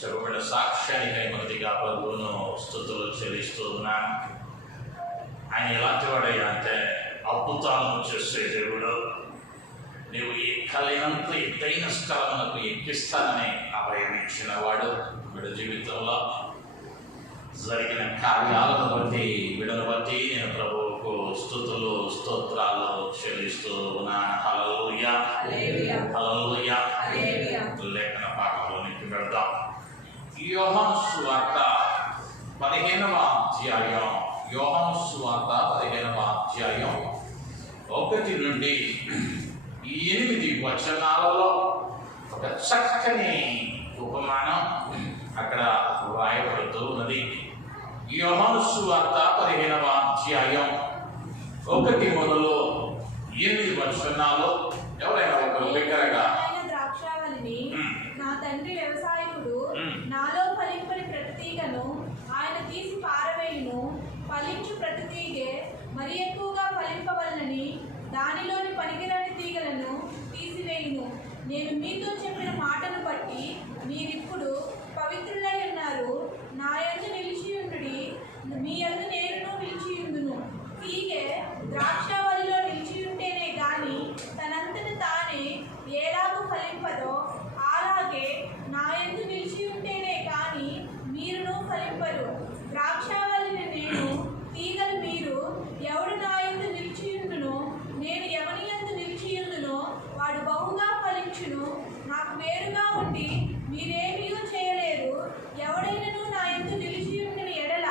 చెప్పబడ్డ సాక్ష్యానికై మొదటిగా ప్రభువును స్తుతులు చెల్లిస్తూ ఉన్నాను. ఆయన ఎలాంటి వాడయ్యా అంటే అద్భుతాలను చేసే దేవుడు. నీవు ఎక్కలేనంత ఎత్తైన స్థలమునకు ఎక్కిస్తానని అభయం ఇచ్చిన వాడు. వీడి జీవితంలో జరిగిన కార్యాలను బట్టి వీడను బట్టి నేను ప్రభువుకు స్తుతులు స్తోత్రాలు చెల్లిస్తూ ఉన్నాను. హల్లెలూయా హల్లెలూయా. లేఖన భాగంలోనికి వెళ్దాం. యోహాను సువార్త 15వ అధ్యాయం. యోహాను సువార్త 15వ అధ్యాయం 1 నుండి 8 వచనాలలో ఒక చక్కని ఉపమానం అక్కడ వ్రాయబడుతూ ఉన్నది. యోహాను సువార్త 15వ అధ్యాయం 1 మొదలు 8 వచనాలు ఎవరైనా ఒకరు బిగ్గరగా ద్రాక్షావల్లిని, నా తండ్రి వ్యవసాయకుడు, నాలో ఫలింపని ప్రతి తీగను ఆయన తీసి పారవేయును. ఫలించు ప్రతి తీగె మరి ఎక్కువగా ఫలింపవలనని దానిలోని పనికిరాని తీగలను తీసివేయును. నేను మీతో చెప్పిన మాటను బట్టి మీరిప్పుడు పవిత్రులై ఉన్నారు. నా యందు నిలిచియుండుడి, మీ యందు నేనును నిలిచియుందును. తీగె ద్రాక్షావల్లిలో నిలిచియుంటేనే గాని తనంతట తానే ఎలాగూ ఫలింపదో, అలాగే నా యందు నిలిచియుంటేనే కానీ మీరును ఫలింపరు. ద్రాక్షావల్లిని నేను, తీగలు మీరు. ఎవడు నా యందు నిలిచియుండునో, నేను ఎవని యందు నిలిచియుందునో వాడు బహుగా ఫలించును. నాకు వేరుగా ఉండి మీరేమీ చేయలేరు. ఎవడైనను నా యందు నిలిచియుండిన ఎడల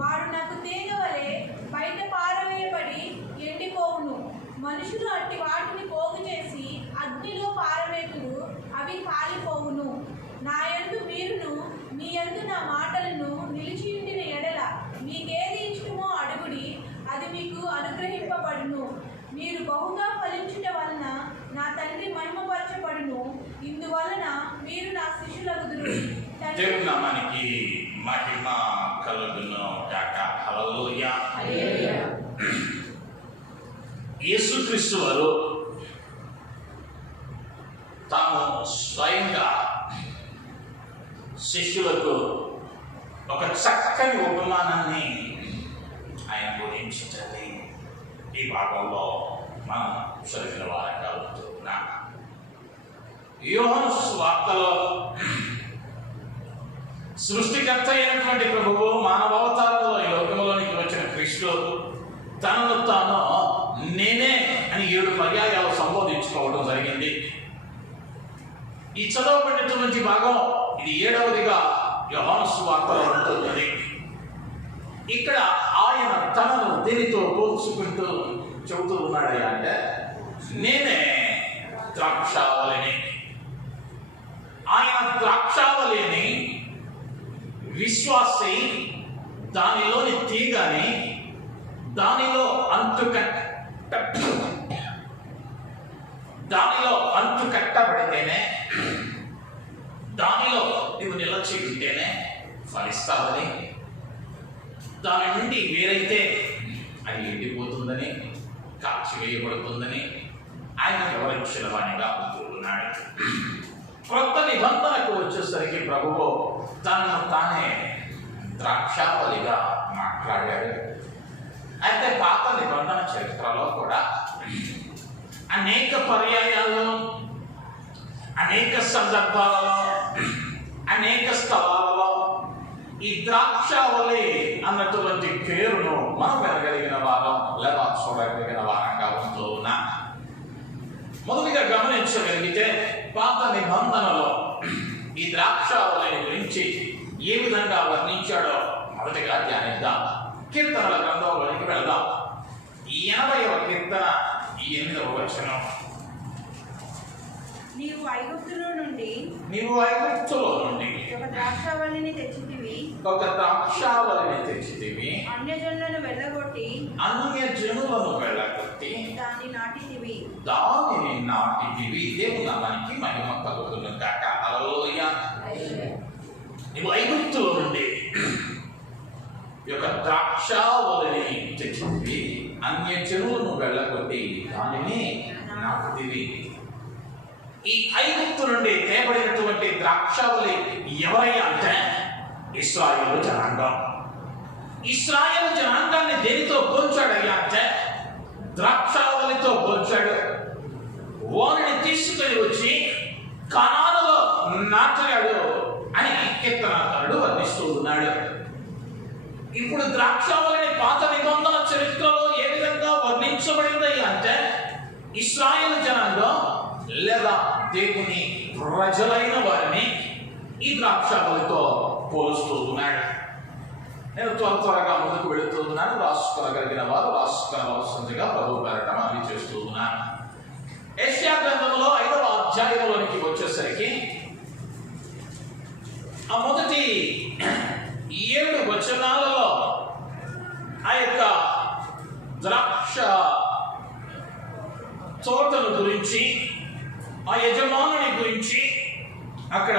వాడు నాకు తీగ వలె బయట పారవేయబడి ఎండిపోవును. మనుషులు అట్టి వాటిని పోగు చేసి అగ్నిలో పారవేతురు, అవి కాలిపోవును. నా యందు మీరును, మీ యందు నా మాటలను నిలిచియుండిన ఎడల మీకేది ఇష్టమో అడుగుడి, అది మీకు అనుగ్రహింపబడును. మీరు బహుగా ఫలించుట వలన నా తండ్రి మహిమపరచబడును. ఇందువలన మీరు నా శిష్యులగుదురు. దేవుని నామానికి మహిమ కలుగును గాక. హల్లెలూయా. యేసుక్రీస్తు వారు తాము స్వయంగా శిష్యులకు ఒక చక్కని ఉపమానాన్ని ఆయన బోధించటని ఈ భాగంలో మనం చదివిన వారంగా అవుతున్నాం. యోహాను సువార్తలో సృష్టికర్త అయినటువంటి ప్రభువు మానవావతారంలో ఈ లోకంలోనికి వచ్చిన క్రీస్తు తనను తాను నేనే అని 7 పర్యాయాలు సంబోధించుకోవడం జరిగింది. ఈ చదవబడినటువంటి భాగం ఇది 7వదిగా యోహాను సువార్తలో ఉంటుంది. ఇక్కడ ఆయన తనను దేనితో పోల్చుకుంటూ చెబుతూ ఉన్నాడు అంటే నేనే ద్రాక్షావళిని. ఆయన ద్రాక్షావళిని, విశ్వాసి దానిలోని తీగని, దానిలో అంటు కట్టబడితేనే, దానిలో నువ్వు నిలచి ఉంటేనే ఫలిస్తావని, దాని నుండి వేరైతే అది ఎండిపోతుందని, కాల్చివేయబడుతుందని ఆయన వివరించిన వానిగా ఉంటున్నాడు. క్రొత్త నిబంధనకు వచ్చేసరికి ప్రభువు తనను తానే ద్రాక్షావళిగా మాట్లాడాడు. అయితే పాత నిబంధన చరిత్రలో కూడా అనేక పర్యాయాల్లో, అనేక సందర్భాలలో, అనేక స్థలాలలో ఈ ద్రాక్షావళి అన్నటువంటి పేరును మనం వినగలిగిన వారం లేదా చూడగలిగిన వారంగా ఉంటూ ఉన్నా. మొదటిగా గమనించగలిగితే పాత నిబంధనలో ఈ ద్రాక్షావళిని గురించి ఏ విధంగా వర్ణించాడో మొదటిగా ధ్యానిద్దాం. కీర్తనల గ్రంథంలోనికి వెళ్దాం. 80వ కీర్తన 8వ వచనం. నీవు ఐగుప్తులో నుండి ఒక ద్రాక్షావళిని తెచ్చితివి, అన్యజనులను వెళ్ళగొట్టి దాన్ని నాటితివి. దేవుని నామానికి మహిమ కలుగును గాక. హల్లెలూయా. నీవు ఐగుప్తులో నుండి ద్రాక్షావళిని తెచ్చితివి, అన్యజనులను వెళ్ళగొట్టి దానిని నాటితివి. ఈ ఐగుప్తు నుండి తేబడినటువంటి ద్రాక్షావళి ఎవరయ్యా అంటే ఇశ్రాయేలు జనాంగం. ఇశ్రాయేలు జనాంగాన్ని దేనితో పోల్చాడయ్యా అంటే ద్రాక్షావళితో పోల్చాడు. వారిని తీసుకొని వచ్చి కనానులో నాటాడు అని కీర్తనకారుడు వర్ణిస్తూ ఉన్నాడు. ఇప్పుడు ద్రాక్షావళిని పాత నిబంధన చరిత్రలో ఏ విధంగా వర్ణించబడింది అంటే ఇశ్రాయేలు జనాంగం లేదా దేవుని ప్రజలైన వారిని ఈ ద్రాక్షావళితో పోలుస్తూ ఉన్నాడు. నేను త్వరగా ముందుకు వెళుతూ ఉన్నాను. రాసుకోగలిగిన వారు రాసుకోవాల్సిందిగా ప్రభు పేరట మనవి చేస్తూ ఉన్నాను. యెషయా గ్రంథంలో 5వ అధ్యాయంలోనికి వచ్చేసరికి ఆ మొదటి 7 వచనాలలో ఆ యొక్క ద్రాక్ష తోటల గురించి, ఆ యజమానుని గురించి అక్కడ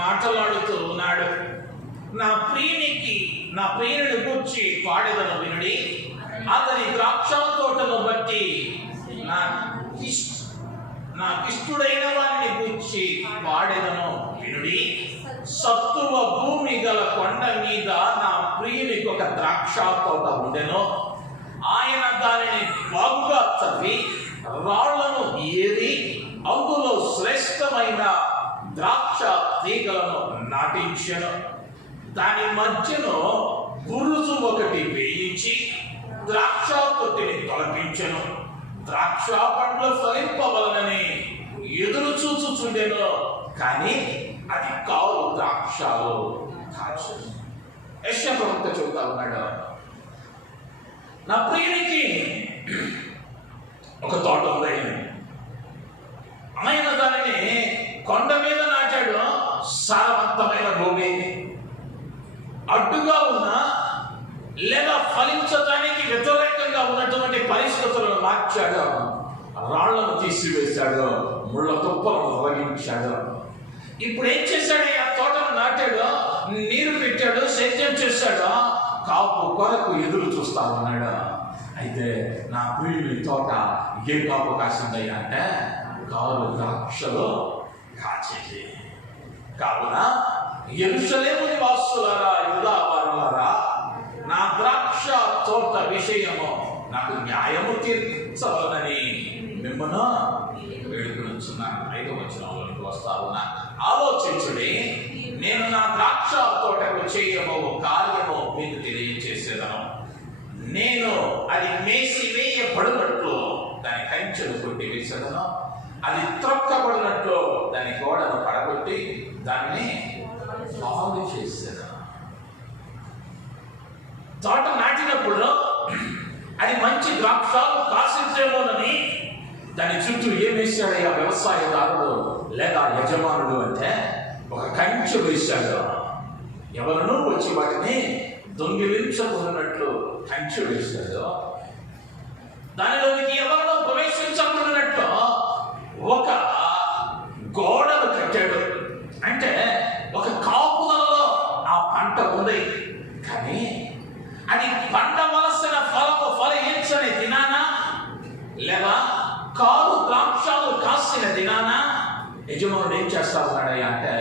మాట్లాడుతూ ఉన్నాడు. నా ప్రియుని గూర్చి పాడెదను వినుడి, అతని ద్రాక్ష తోటను బట్టి నాకిష్టుడైన వారిని గూర్చి పాడెదను వినుడి. సత్తువ భూమి గల కొండ మీద నా ప్రియునికి ఒక ద్రాక్ష తోట ఉండెను. ఆయన దానిని బాగుగా తవ్వి రాళ్లను ఏరి అందులో శ్రేష్టమైన ద్రాక్ష తీగలను నాటించెను. దాని మధ్యలో గురుజు ఒకటి వేయించి ద్రాక్ష తొట్టిని తొలగించెను. ద్రాక్ష పండ్లు ఫలింపవలనని ఎదురు చూచుచుండెను, కానీ అది కావు ద్రాక్షలు కాచను. యెషయా ప్రవక్త చెబుతా ఉన్నాడు, నా ప్రియునికి ఒక తోట ఉంది. ఆయన దానిని కొండ మీద నాటాడు. సారవంతమైన భూమి, అడ్డుగా ఉన్న లేదా ఫలించడానికి వ్యతిరేకంగా ఉన్నటువంటి పరిస్థితులను మార్చాడు. రాళ్లను తీసివేశాడు, ముళ్ళ తుప్పలను తొలగించాడు. ఇప్పుడు ఏం చేశాడు? ఆ తోటను నాటాడు, నీరు పెట్టాడు, సేద్యం చేశాడు, కాపు కొరకు ఎదురు చూస్తా ఉన్నాడు. అయితే నా ప్రియుని తోట ఏ కాపు కాసిందయ్యా అంటే కారు ద్రాక్షలో కాచేది. కావున యెరూషలేము నివాసులారా, యూదా వారులారా, నా ద్రాక్ష తోట విషయము నాకు న్యాయము తీర్చవలనని మిమ్మల్ని వేడుకొనుచున్నాను. 5వ వచనంలోకి వస్తా ఉన్నా. ఆలోచించుడి, నేను నా ద్రాక్ష తోటకు చేయము కార్యము మీకు తెలియచేసేదను. నేను అది మేసివేయబడినట్లు దాని కంచెను కొట్టి వేసేదను. అది త్రొక్కబడినట్లు దాని గోడను పడగొట్టి దాన్ని బాగు చేసేదను. తోట నాటినప్పుడు అది మంచి ద్రాక్షాలు కాసించేమోనని దాని చుట్టూ ఏం వేశాడు ఆ వ్యవసాయదారుడు లేదా యజమానుడు అంటే ఒక కంచె వేశాడు. ఎవరినూ వచ్చి వాటిని దొంగిలించకున్నట్లు కంచె వేశాడు. దానిలోనికి ఎవరినో ప్రవేశించకున్నట్లు ఒక గోడను కట్టాడు. అంటే ఒక కాపుదలలో ఆ పంట ఉంది, కానీ అది పండవలసిన ఫలము ఫలించని దినాన లేదా కారు ద్రాక్షాలు కాసిన దినాన యజమానుడు ఏం చేస్తా ఉన్నాడయ్యా అంటే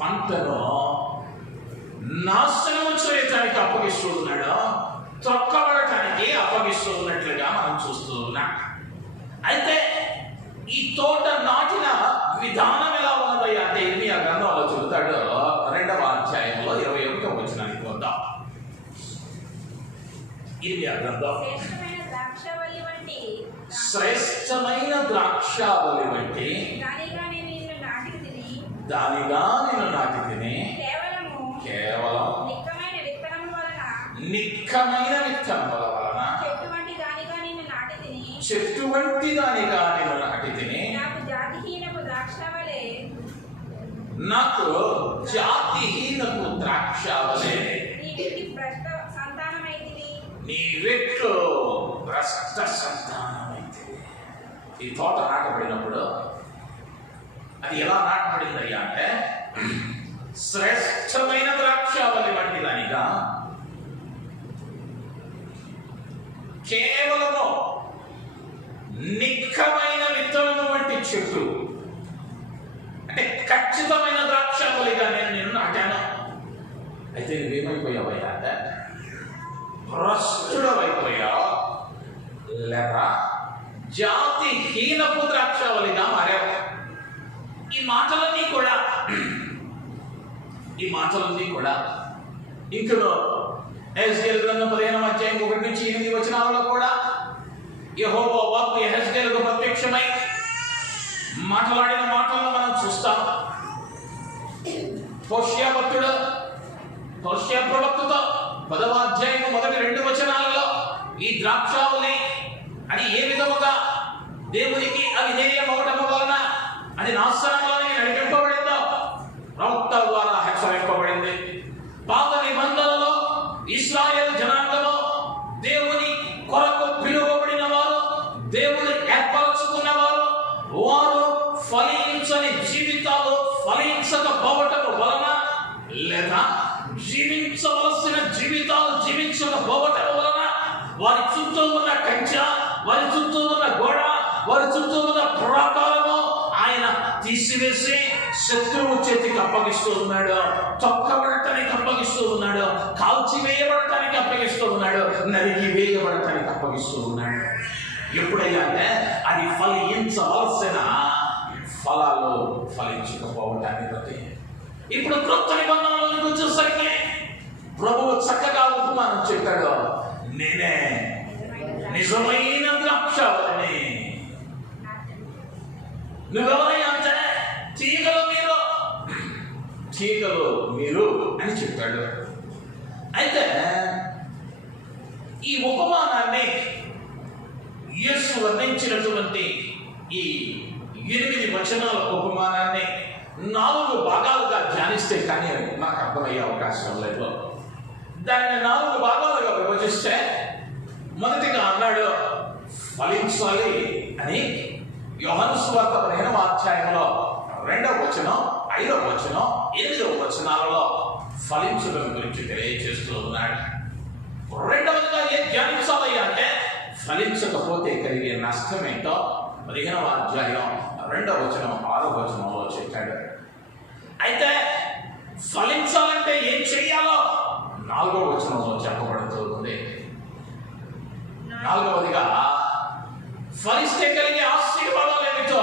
పంటను నాశనం చేయటానికి అప్పగిస్తూ ఉన్నాడు, త్రొక్కబడటానికి అప్పగిస్తూ ఉన్నట్లుగా మనం చూస్తూ ఉన్నాం. అయితే ఈ తోట నాటిన విధానం ఎలా ఉన్నదయ్యా అంటే ఇర్మియా గ్రంథంలో చెబుతాడు. 2వ అధ్యాయంలో 21వ వచనానికి వద్దాం. ఇర్మియా గ్రంథం, శ్రేష్టమైన ద్రాక్షావళి వంటి దానిగా నేను నాటి తిని కేవలం నిక్కమైన విత్తనముల వలన చెట్టు వంటి దానిగా నేను నాటి తిని నాకు జాతిహీనపు ద్రాక్షావళి నీ రెట్లు భ్రష్ట సంతానమైతే. ఈ తోట నాటబడినప్పుడు అది ఎలా నాటబడిందయ్యా అంటే శ్రేష్టమైన ద్రాక్షావళి వంటి దానిగా కేవలము నిక్కమైన విత్తనము వంటి చెట్టు అంటే ఖచ్చితమైన ద్రాక్షావళిగా నేను నిన్ను నాటాను. అయితే నువ్వేమైపోయావయ్యా అంటే భ్రష్టుడవైపోయావు, లేదా జాతిహీనపు ద్రాక్షావళిగా మారావు. ఈ మాటలన్నీ కూడా ఇంకను యెహెజ్కేలు గ్రంథం 15వ అధ్యాయం 1 నుంచి 8 వచనాలలో కూడా యెహోవా వాక్కు యెహెజ్కేలుకు ప్రత్యక్షమై మాట్లాడిన మాటలను మనం చూస్తాం. హోషేయ భక్తుడు హోషేయ ప్రవక్తతో 10వ అధ్యాయం 1-2 వచనాలలో ఈ ద్రాక్షావళి అని ఏ విధముగా దేవునికి అవిధేయమవటం వలన అది నాశనంలోనే నడిపింపబడిందో ప్రవక్త ద్వారా హెచ్చరింపబడింది. పాత నిబంధనలో ఇశ్రాయేలు జనాంగము దేవుని కొరకు పిలువబడిన వారు, దేవుని ఏర్పరచుకున్న వారు ఫలించని జీవితాలు ఫలించకపోవటం వలన, లేదా జీవించవలసిన జీవితాలు జీవించకపోవటం వలన వారి చుట్టూ ఉన్న కంచె, వారి చుట్టూ ఉన్న గోడ, వారి చుట్టూ ఉన్న ప్రాకారము ఆయన తీసివేసి శత్రువు చేతికి అప్పగిస్తూ ఉన్నాడు, తొక్కబడటానికి అప్పగిస్తూ ఉన్నాడు, కాల్చివేయబడటానికి అప్పగిస్తూ ఉన్నాడు, నరికి వేయబడటానికి అప్పగిస్తూ ఉన్నాడు. ఎప్పుడైనా అంటే అది ఫలించవలసిన ఫలాలు ఫలించకపోవటాన్ని బట్టి. ఇప్పుడు క్రొత్త నిబంధనలోకి వచ్చేసరికి ప్రభువు చక్కగా ఉపమానం చెప్పాడు. నేనే నిజమైన ద్రాక్షావళిని, నువ్వెవరయ్యా అంటే తీగలు మీరు అని చెప్పాడు. అయితే ఈ ఉపమానాన్ని యేసు వర్ణించినటువంటి ఈ 8 వచనాల ఉపమానాన్ని 4 భాగాలుగా ధ్యానిస్తే కానీ నాకు అర్థమయ్యే అవకాశం లేదు. దాన్ని 4 భాగాలుగా విభజిస్తే మొదటిగా అన్నాడు ఫలించాలి అని యోహాను సువార్త 15వ అధ్యాయంలో 2వ వచనం, 5వ వచనం, 8వ వచనాలలో ఫలించడం గురించి తెలియజేస్తూ ఉన్నాడు. రెండవదిగా ఏం ధ్యానించాలి అంటే ఫలించకపోతే కలిగే నష్టం ఏంటో 15వ అధ్యాయం 2వ వచనం, 6వ వచనంలో చెప్పాడు. అయితే ఫలించాలంటే ఏం చేయాలో 4వ వచనంలో చెప్పబడుతుంది. 4వదిగా ఫలిస్తే కలిగే ఆశీర్వాదాలు ఏమిటో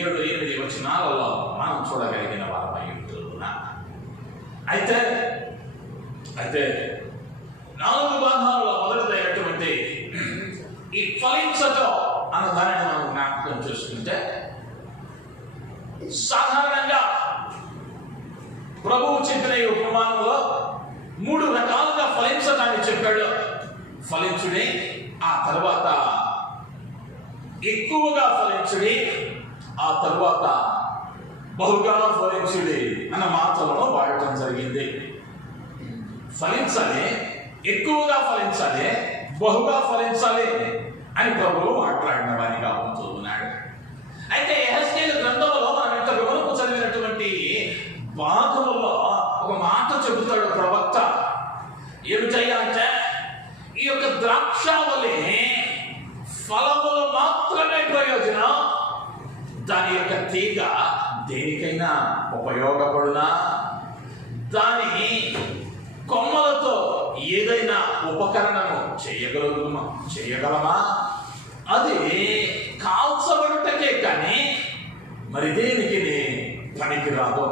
7-8 వచనాలలో మనం చూడగలిగిన వారమై ఉంటున్నా. అయితే 4 భాగాల్లో మొదటిదైనటువంటి ఈ ఫలించటం అన్న దానిని మనం జ్ఞాపకం చేసుకుంటే, సాధారణంగా ప్రభువు చెప్పిన ఈ ఉపమానంలో 3 రకాలుగా ఫలించటాన్ని చెప్పాడు. ఫలించుడి, ఆ తర్వాత ఎక్కువగా ఫలించుడి, ఆ తర్వాత బహుగా ఫలించుడి అన్న మాటలను వాడటం జరిగింది. ఫలించాలి, ఎక్కువగా ఫలించాలి, బహుగా ఫలించాలి అని ప్రభువు మాట్లాడిన వారిగా ఉంటూ ఉన్నాడు. అయితే యెహెజ్కేలు గ్రంథంలో మనం ఇంత వివరకు చదివినటువంటి భాగంలో ఒక మాట చెబుతాడు ప్రవక్త. ఏమిటయ్యా అంటే ఈ యొక్క ద్రాక్షావళి ఫలములు మాత్రమే ప్రయోజనం, దాని యొక్క తీగ దేనికైనా ఉపయోగపడునా, దాని కొమ్మలతో ఏదైనా ఉపకరణము చేయగలమా, అది కాల్చబడుటకే కానీ మరి దేనికి పనికి రాదు.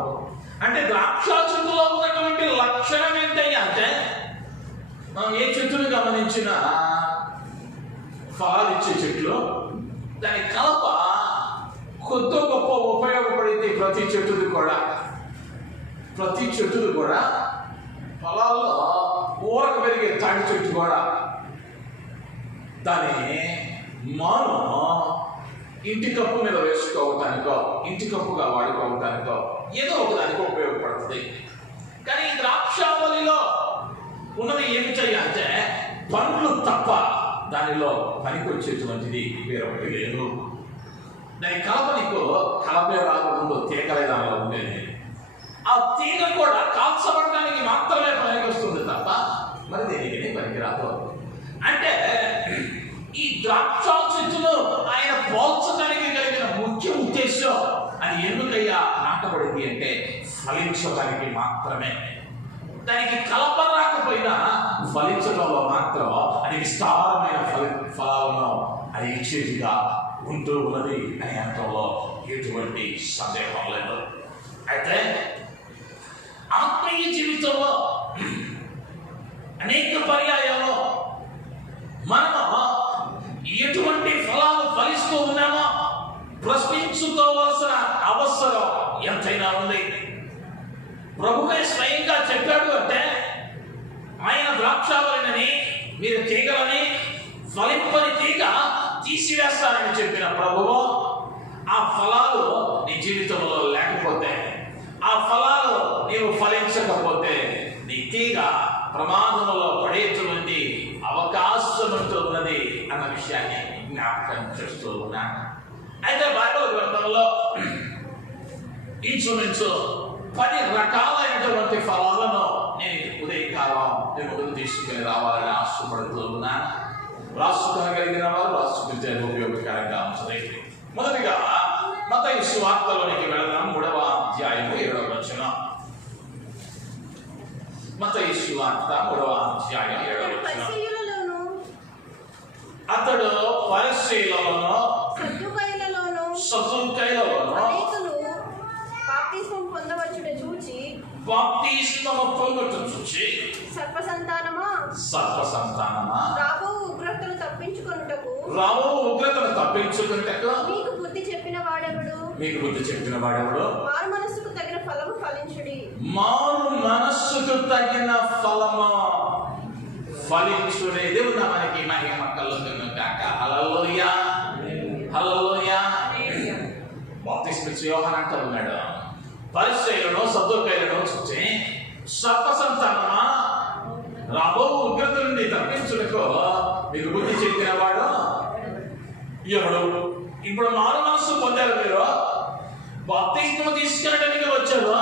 అంటే ద్రాక్ష చెట్టులో ఉన్నటువంటి లక్షణం ఏంటయ్యా అంటే, మనం ఏ చెట్టును గమనించినా ఫలాలు ఇచ్చే చెట్లు దాని కలప కొద్ది గొప్ప ఉపయోగపడింది. ప్రతి చెట్టుది కూడా పొలాల్లో ఊరకు పెరిగే తాడి చెట్టు కూడా దాని మాను ఇంటి కప్పు మీద వేసుకోవటానికో, ఇంటి కప్పుగా వాడుకోవటానికో ఏదో ఒకదానికో ఉపయోగపడుతుంది. కానీ ద్రాక్షావళిలో ఉన్నది ఏమిటయ్యా అంటే పండ్లు తప్ప దానిలో పనికొచ్చేటువంటిది వేరొకటి లేదు. దాని కలపనికో కలపే రాకముందు తీగలే దానిలో ఉండేది. ఆ తీగ కూడా కాల్చబడటానికి మాత్రమే పనికొస్తుంది తప్ప మరి దేనికి పనికిరాదు. అంటే ఈ ద్రాక్ష చెట్టును ఆయన పోల్చడానికి కలిగిన ముఖ్య ఉద్దేశం అది ఎందుకయ్యా నాటబడింది అంటే ఫలించడానికి మాత్రమే. దానికి కలప రాకపోయినా ఫలించడంలో మాత్రం అది విస్తారమైన ఫలాలను అది ఇచ్చేదిగా ఉంటూ ఉన్నది అనే అంటంలో ఎటువంటి సందేహం లేదు. అయితే ఆత్మీయ జీవితంలో అనేక పర్యాయాల్లో మనము ఎటువంటి ఫలాలు ఫలిస్తూ ఉన్నామో ప్రశ్నించుకోవాల్సిన అవసరం ఎంతైనా ఉంది. ప్రభువే స్వయంగా చెప్పాడు అంటే ఆయన ద్రాక్షావళిని మీరు తీగలని ఫలింపని తీగ తీసివేస్తారని చెప్పిన ప్రభువు ఆ ఫలాలు నీ జీవితంలో లేకపోతే, ఆ ఫలాలు నీవు ఫలించకపోతే నీ తీగ ప్రమాదంలో పడేటువంటి అవకాశం ఉన్నది అన్న విషయాన్ని జ్ఞాపకం చేస్తూ ఉన్నాను. అయితే బైబిల్ గ్రంథంలో ఇంచుమించు 10 రకాలైనటువంటి ఫలాలను నేను ఉదయకాలం ముందుకు తీసుకుని రావాలని ఆశపడుతూ ఉన్నాను. రాసుకోగలిగిన వారు రాసుకుంటే ఉపయోగకరంగా ఉంటుంది. మొదటిగా మత్తయి సువార్తలోనికి వెళదాం. 3వ అధ్యాయము 7వ వచనం. మత్తయి సువార్త 3వ అధ్యాయం 7వ వచనం. అతడు పరిసయ్యులలోను సద్దూకయ్యులలోను బాప్తిస్మము పొందుట చూచి సర్పసంతానమా రాబో ఉగ్రతను తప్పించుకొనుటకు మీకు బుద్ధి చెప్పిన వాడెవడు? మారు మనస్సుకు తగిన ఫలము ఫలించుడి. దేవుడు మనకి మహిమ కలుగును గాక. హల్లెలూయా, హల్లెలూయా. బాప్తిస్మ యోహాను అంటూ ఉన్నాడు, పరిసయ్యులను సద్దూకయ్యులను చూచి సర్పసంతానమా రాబో ఉగ్రత నుండి తప్పించుటకు మీకు బుద్ధి చెప్పిన వాడు ఎవడు? ఇప్పుడు మారు మనస్సు పొందారు, మీరు బాప్తిస్మము తీసుకెళ్ళడానికి వచ్చారు,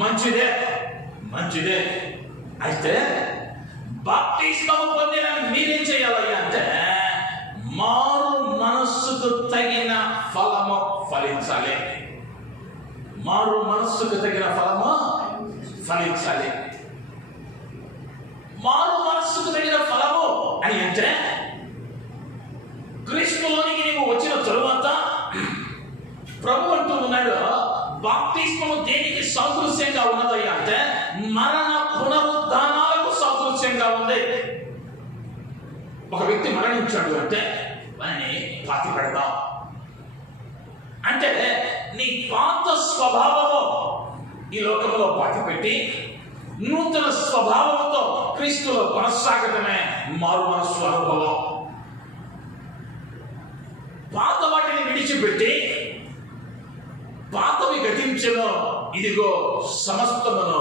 మంచిదే. అయితే బాప్తిస్మము పొందిన మీరేం చేయాలి అంటే మారు మనస్సుకు తగిన ఫలము ఫలించాలి. మారు మనస్సుకు తగిన ఫలము ఫలించాలి. మారు మనస్సుకు తగిన ఫలము అని అంటే క్రీస్తులోనికి నీవు వచ్చిన తరువాత ప్రభు అంటూ ఉన్నాడు, బాప్తిస్మము దేనికి సాదృశ్యంగా ఉన్నదయ్యా అంటే మరణ పునరుద్ధానాలకు సాదృశ్యంగా ఉంది. ఒక వ్యక్తి మరణించాడు అంటే వారిని పాతి పెడతాం అంటే నీ పాత స్వభావము ఈ లోకంలో పాతి పెట్టి నూతన స్వభావంతో క్రీస్తులో కొనసాగటమే మారు మనస్సు అనుభవం. పాత వాటిని విడిచిపెట్టి పాతవి గతించెను, ఇదిగో సమస్తమును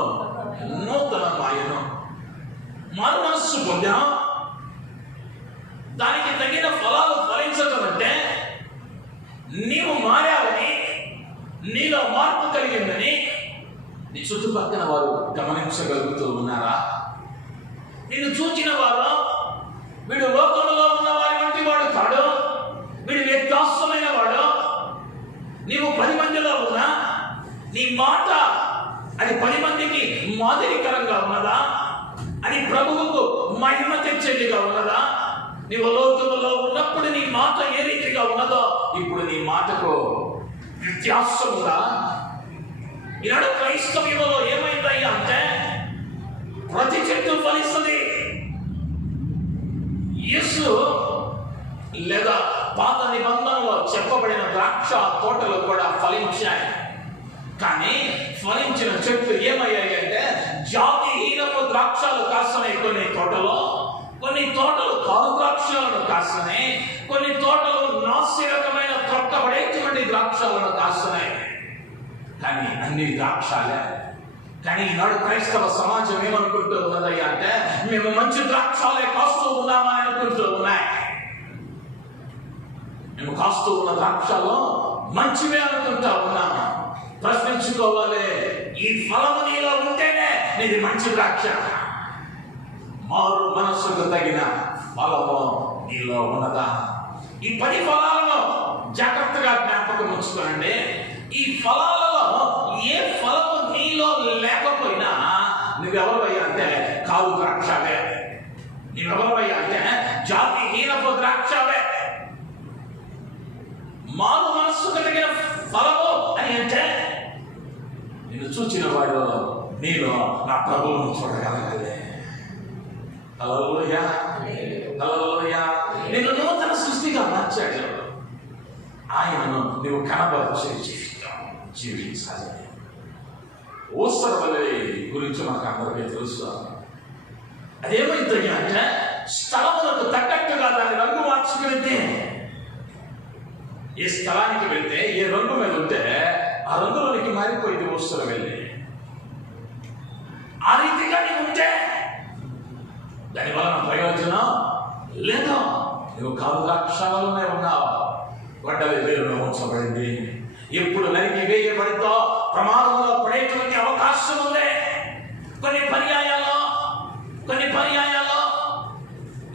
నూతనమాయెను. మారు మనస్సు పొందాం, దానికి తగిన ఫలాలు ఫలించటం అంటే నీవు మారావని, నీలో మార్పు కలిగిందని నీ చుట్టుపక్కల వారు గమనించగలుగుతూ ఉన్నారా? నిన్ను చూచిన వారు వీడు లోకంలో ఉన్న వారి వంటి వాడు కాడు, వీడు వ్యత్యాసమైన వాడు, నీవు 10 మందిలో ఉన్నా నీ మాట అది 10 మందికి మాదిరికరంగా ఉన్నదా? అది ప్రభువుకు మహిమ తెచ్చేదిగా ఉన్నదా? నీవు లోకంలో ఉన్నప్పుడు నీ మాట ఏ రీతిగా ఉన్నదో ఇప్పుడు నీ మాటకు వ్యత్యాసం ఉందా? ఈనాడు క్రైస్తవ్యంలో ఏమైందయ్యా అంటే ప్రతి చెట్టు ఫలిస్తుంది. యేసు లేదా పాత నిబంధనలో చెప్పబడిన ద్రాక్ష తోటలు కూడా ఫలించాయి. కానీ ఫలించిన చెట్లు ఏమయ్యాయి అంటే జాతిహీనపు ద్రాక్షలు కాస్తున్నాయి కొన్ని తోటలో, కొన్ని తోటలు కారు ద్రాక్షలను కాస్తున్నాయి, కొన్ని తోటలు నాసిరకమైన తొక్కబడేటువంటి ద్రాక్షలను కాస్తున్నాయి. కానీ అన్ని ద్రాక్షలే. కానీ ఈనాడు క్రైస్తవ సమాజం ఏమనుకుంటూ ఉన్నదయ్యా అంటే మేము మంచి ద్రాక్షలే కాస్తూ ఉన్నామా అనుకుంటూ ఉన్నాయి. మేము కాస్తూ ఉన్న ద్రాక్షలో మంచివే అనుకుంటా ఉన్నాము. ప్రశ్నించుకోవాలి, ఈ ఫలము నీలో ఉంటేనే నీది మంచి ద్రాక్ష. మారు మనస్సుకు తగిన ఫలము నీలో ఉన్నదా? ఈ 10 ఫలాలను జాగ్రత్తగా జ్ఞాపకం ఉంచుకోండి. ఈ ఈ ఫలాలలో ఏ ఫలము నీలో లేకపోయినా నువ్వెవరవయ్యా అంటే కాలు ద్రాక్షవే, నువ్వెవరవయ్యా అంటే జాతిహీనపు ద్రాక్షవే. మారు మనస్సు కలిగిన ఫలము అని అంటే నిన్ను చూచిన వాడు నీలో నా ప్రభువును చూడగలగాలి. హల్లెలూయా, హల్లెలూయా. నిన్ను నూతన సృష్టిగా మార్చాడు. ఆయనను నువ్వు కనబరిచే జీవించాలి. ఊసరవల్లి గురించి మనకు అందరికీ తెలుసు. అదేమైంది అంటే స్థలములకు తగ్గట్టుగా దాని రంగు మార్చుకుని ఏ స్థలానికి వెళ్తే ఏ రంగు మీద ఉంటే ఆ రంగులోనికి మారిపోయింది ఊసరవల్లి. ఆ రీతిగా నీకు ఉంటే దానివల్ల ప్రయోజనం లేదు. నువ్వు కాలు ద్రాక్షలోనే ఉన్నావు. గొడ్డలి వేరులో ఉంచబడింది. ఎప్పుడు నరికి వేయబడిందో ప్రమాదంలో పడేటువంటి అవకాశం ఉంది. కొన్ని పర్యాయాల్లో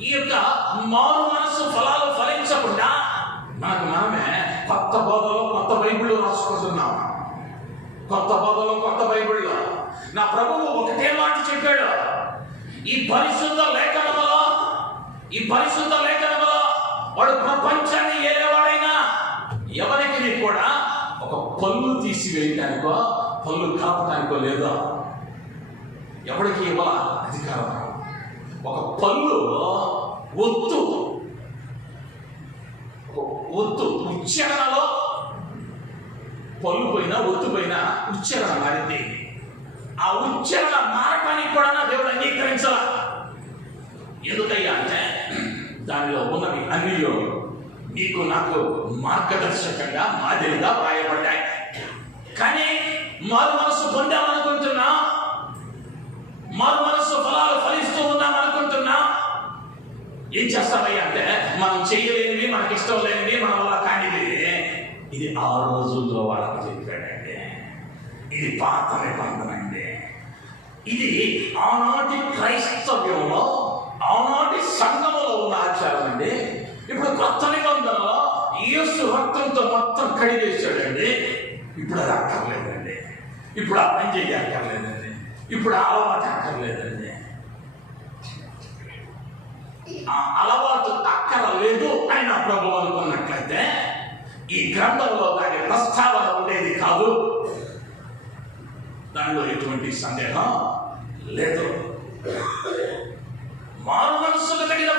ఈ యొక్క మారు మనసు ఫలాలు ఫలించకుండా మనకు మనమే కొత్త బోధలో కొత్త బైబిల్లో రాసుకుంటున్నాం. కొత్త బోధలో కొత్త బైబిల్లో నా ప్రభువు ఒకటే మాట చెప్పాడు. ఈ పరిశుద్ధ లేఖనములో వాడు ప్రపంచాన్ని ఏలేవాడైనా ఎవరికి కూడా ఒక పళ్ళు తీసివేయడానికో పళ్ళు కాపడానికో లేదో ఎవరికి ఇవ్వాల అధికారం. ఒక పళ్ళు ఒత్తు ఉచ్చారణలో పళ్ళు పోయినా ఒత్తు పోయినా ఉచ్చారణ మారింది. ఆ ఉచ్చారణ మారటానికి కూడా నా దేవుడు అంగీకరించాల. ఎందుకయ్యా అంటే దానిలో ఉన్నవి అన్నీ నీకు నాకు మార్గదర్శకంగా మాదిరిగా వ్రాయబడ్డాయి. కానీ మారు మనసు పొందామనుకుంటున్నా, మారు మనసు ఫలాలు ఫలిస్తూ ఉన్నామనుకుంటున్నా, ఏం చేస్తామయ్యా అంటే మనం చేయలేనివి, మనకి ఇష్టం లేనివి, మన వల్ల కానివి. ఇది ఆ రోజుల్లో వాళ్ళకి చెప్పాడండి. ఇది పాత నిబంధన అండి. ఇది ఆనాటి క్రైస్తవ్యంలో ఆనాటి సంఘములో ఉన్న ఆచారం అండి. ఇప్పుడు కొత్త నిబంధనలో యేసు రక్తంతో మొత్తం కడిగేశాడండి. ఇప్పుడు అది అక్కర్లేదండి. ఇప్పుడు ఆ పని చేయ అక్కర్లేదండి. ఇప్పుడు ఆ అలవాటు అక్కర్లేదండి. ఆ అలవాటు అక్కర్లేదు అని నా ప్రభువు అనుకున్నట్లయితే ఈ గ్రంథంలో దాని ప్రస్తావన ఉండేది కాదు. దానిలో ఎటువంటి సందేహం లేదు. మారు మనస్సుకు తగిన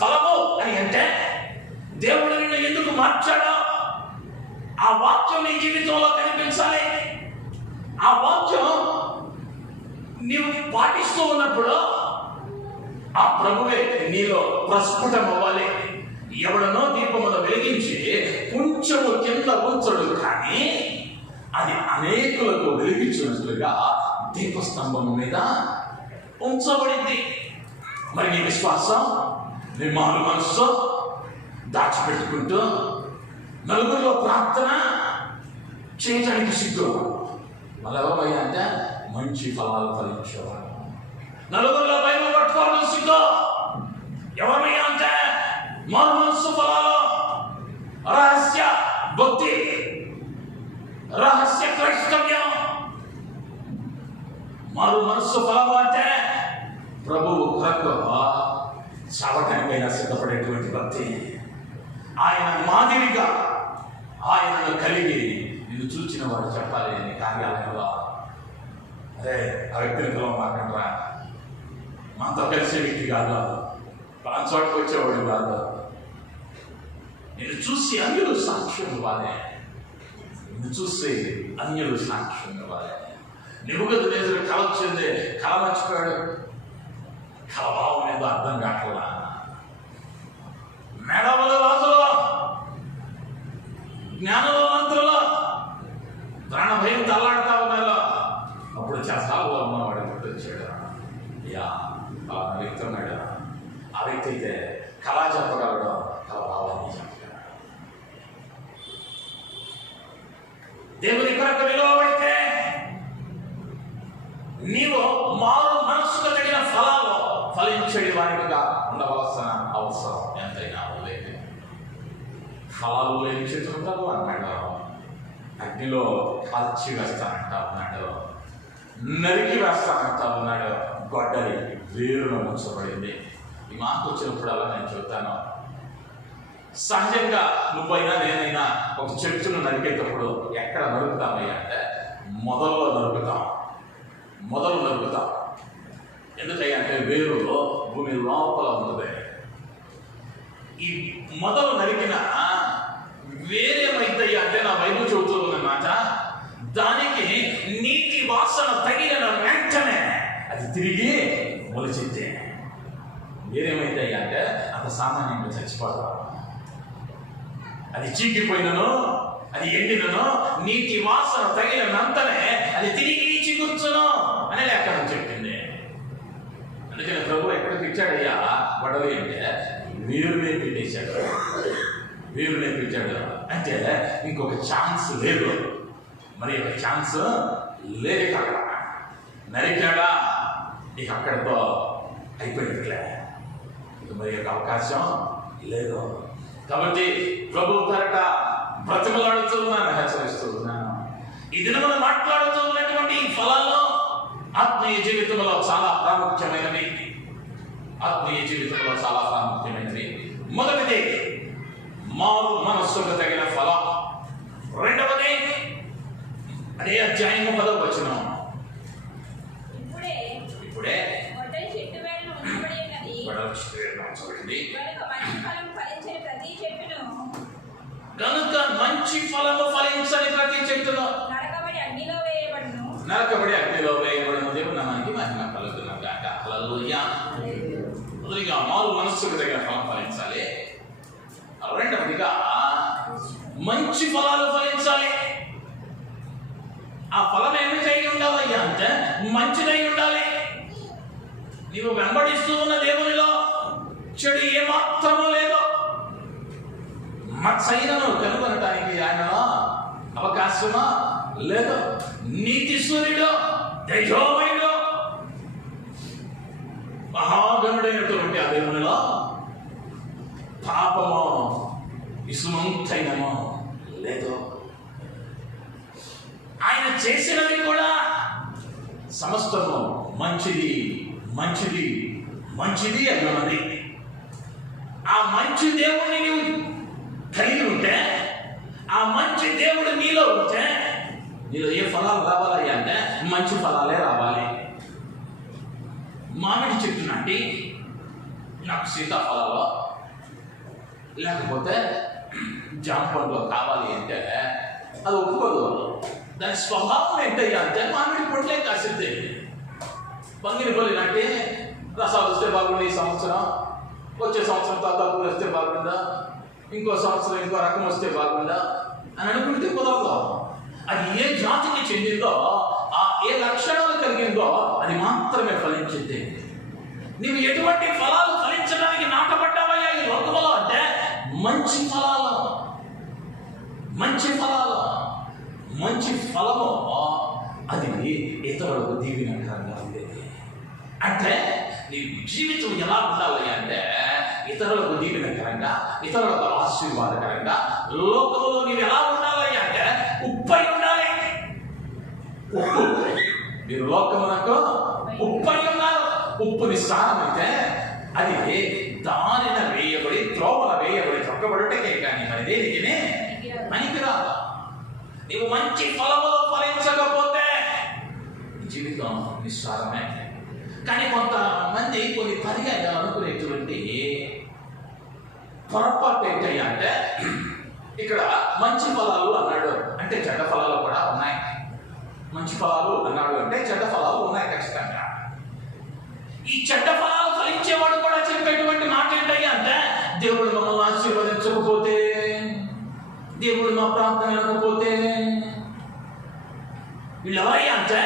ఫలము అని అంటే దేవుడు నిన్ను ఎందుకు మార్చాడో ఆ వాక్యం నీ జీవితంలో కనిపించాలి. ఆ వాక్యం నీవు పాటిస్తూ ఉన్నప్పుడు ఆ ప్రభువే నీలో ప్రస్ఫుటం అవ్వాలి. ఎవడనో దీపమును వెలిగించి కొంచెము కింద ఉంచడు, కానీ అది అనేకులకు వెలిగించినట్లుగా దీపస్తంభం మీద ఉంచబడింది. మరి నీ విశ్వాసం, నీ మారు మనస్సు దాచిపెట్టుకుంటూ నలుగురిలో ప్రార్థన చేయడానికి సిగ్గు. మళ్ళీ ఎవరయ్యా అంటే మంచి ఫలాలు ఫలించేవాడు. నలుగురిలో బైబిల్ పట్టుకోవడం సిగ్గు. ఎవరయ్యా అంటే మారు మనస్సు ఫలాలు, రహస్య భక్తి, రహస్య క్రైస్తవ్యం. మారు మనస్సు ఫలము అంటే ప్రభువు కొరకు చావటానికైనా సిద్ధపడేటువంటి భక్తి. ఆయన మాదిరిగా ఆయనను కలిగి నిన్ను చూచిన వాడు చెప్పాలి నీ కార్యాలయంలో, అదే ఆ వ్యక్తిని పిలవమాకండ్రా, మనతో కలిసే వ్యక్తి కాదు, మన చోటుకు వచ్చేవాడు కాదు. నిన్ను చూసి అన్యులు సాక్ష్యం ఇవ్వాలి. నిన్ను చూసి అన్యులు సాక్ష్యం ఇవ్వాలి. నెబుకద్నెజరు కల వచ్చింది, కల మర్చిపోయాడు. కలభావం ఏదో అర్థం కావట్లా. మేధావులు, రాజులు, జ్ఞానవంతులు ప్రాణ భయం తల్లాడుతా ఉన్నారు. అప్పుడు చేస్తాలు ఉన్నవాడు గుర్తొచ్చాడు. యా అలా వ్యక్తి ఉన్నాడు. ఆ వ్యక్తి అయితే కళా చెప్పగలడు, కలభావాన్ని చెప్పగలడు. దేవుని కొరకు విలువబడితే నీవు మారు మనస్సుకు తగిన ఫలాలు ఫలించే వారిగా ఉండవలసిన అవసరం ఎంతైనా లేదు. ఫలాలు లేని చేతులు అన్నాడు. అగ్నిలో కాల్చి వేస్తానంటా ఉన్నాడు, నరికి వేస్తానంటా ఉన్నాడు. గొడ్డలి వేరులో ముంచబడింది. ఈ మాట వచ్చినప్పుడల్లా నేను చెబుతాను, సహజంగా నువ్వైనా నేనైనా ఒక చెట్టును నరికేటప్పుడు ఎక్కడ నరుకుతామయ్యా అంటే మొదల్లో నరుకుతాం. ఎందుకయ్యా అంటే వేరులో భూమి లోపల ఉంటుంది. ఈ మొదలు నరికిన వేరేమైతాయి అంటే నా బైబిల్ చెబుతున్నమాట, దానికి నీటి వాసన తగిలిన వెంటనే అది తిరిగి మొలిచిద్దే. వేరేమైతాయి అంటే అంత సామాన్యంగా చచ్చిపోతాం. అది చీకిపోయినను, అది ఎండినను, నీటి వాసన తగిలినంతనే అది తిరిగి చిగుర్చును అని లేఖనం చెప్పింది. అందుకని ప్రభు ఎక్కడికి ఇచ్చాడయ్యా గొడవ అంటే వేరునే పెట్టేశాడు. అంటే ఇంకొక ఛాన్స్ లేదు, మరి ఒక ఛాన్స్ లేదు. అక్కడ నరికాడా ఇక అక్కడితో అయిపోయినట్లే, ఇక మరి ఒక అవకాశం లేదు. కాబట్టి ప్రభు తరట బ్రతిమలాడుతున్నాను, హెచ్చరిస్తున్నాను. ఈ దినమున మాట్లాడుతూ ఉన్నటువంటి ఈ ఫలాలు ఆత్మీయ జీవితంలో చాలా ప్రాముఖ్యమైనవి. మొదటిది మారు మనస్సుకు తగిన ఫలం. రెండవది అదే అధ్యాయం 10వ వచనం, ఇప్పుడే కనుక మంచి ఫలము ఫలించని ప్రతి చెట్టును నరకబడి అగ్నిలో వేయబడును. దేవుని నామానికి మహిమ కలుగును గాక. హల్లెలూయా. మొదటిగా మారు మనస్సుకు తగిన ఫలం ఫలించాలి. రెండవదిగా మంచి ఫలాలు ఫలించాలి. ఆ ఫలం ఏమి కలిగి ఉండాలయ్యా అంటే మంచిదై ఉండాలి. నీవు వెంబడిస్తూ ఉన్న దేవునిలో చెడు ఏమాత్రమూ లేదు. మత్సైనను కనుగొనటానికి ఆయనలో అవకాశమా లేదు. నీతి సూర్యుడు, తేజోమయుడు, మహాగణుడైనటువంటి ఆ దేవునిలో పాపము ఇసుమంతైనమో లేదు. ఆయన చేసినవి కూడా సమస్తము మంచిది మంచిది మంచిది అన్నది. ఆ మంచి దేవుడిని నీవు కలిగి ఉంటే, ఆ మంచి దేవుడు నీలో ఉంటే, నీలో ఏ ఫలాలు రావాలయ్యా అంటే మంచి ఫలాలే రావాలి. మామిడి చెట్టు నాటి నాకు సీతాఫలాలు లేకపోతే జామ పండ్లు కావాలి అంటే అది ఒప్పుకోదు. దాని స్వభావం ఏంటయ్యా అంటే మామిడి పండ్లే కాసిద్ది. బంగిని పల్లి నాటి రసాలు వస్తే బాగుంది ఈ సంవత్సరం, వచ్చే సంవత్సరం తాతాపూలు వస్తే బాగుందా, ఇంకో సంవత్సరం ఇంకో రకం వస్తే బాగుందా అని అనుకుంటే కుదరదు. అది ఏ జాతికి చెందిందో, ఆ ఏ లక్షణాలు కలిగిందో అది మాత్రమే ఫలించింది. నీవు ఎటువంటి ఫలాలు ఫలించడానికి నాటపడ్డావయ్యా ఈ లోకంలో అంటే మంచి ఫలాలు. మంచి ఫలము అది ఇతరులకు దీవెనకరంగా ఉండేది. అంటే నీ జీవితం ఎలా ఉండాలి అంటే ఇతరులకు దీవెనకరంగా, ఇతరులకు ఆశీర్వాదకరంగా, లోకంలో నీవు ఎలా ఉండాలి అంటే ఉప్పై ఉండాలి. ఉప్పు, మీరు లోకమునకు ఉప్పై ఉన్నారు. ఉప్పుని స్థానమైతే అది దారిన వేయబడి, త్రోవల వేయబడి తొక్కబడుటకే కానీ మరి దేనికి పనికిరాదు. నీవు మంచి ఫలములు ఫలించకపోతే జీవితం నిస్సారమే. కానీ కొంతమంది కొన్ని పర్యాయాలు అనుకునేటువంటి పొరపాటు ఏంటయ్యా అంటే ఇక్కడ మంచి ఫలాలు అన్నాడు అంటే చెడ్డ ఫలాలు కూడా ఉన్నాయి. మంచి ఫలాలు అన్నాడు అంటే చెడ్డ ఫలాలు ఉన్నాయి ఖచ్చితంగా. ఈ చెడ్డ ఫలాలు ఫలించేవాడు కూడా చెప్పేటువంటి మాట ఏంటయ్యా అంటే దేవుడు మమ్మల్ని ఆశీర్వదించకపోతే, దేవుడు మా ప్రార్థన వినకపోతే. వీళ్ళు ఎవరయ్యా అంటే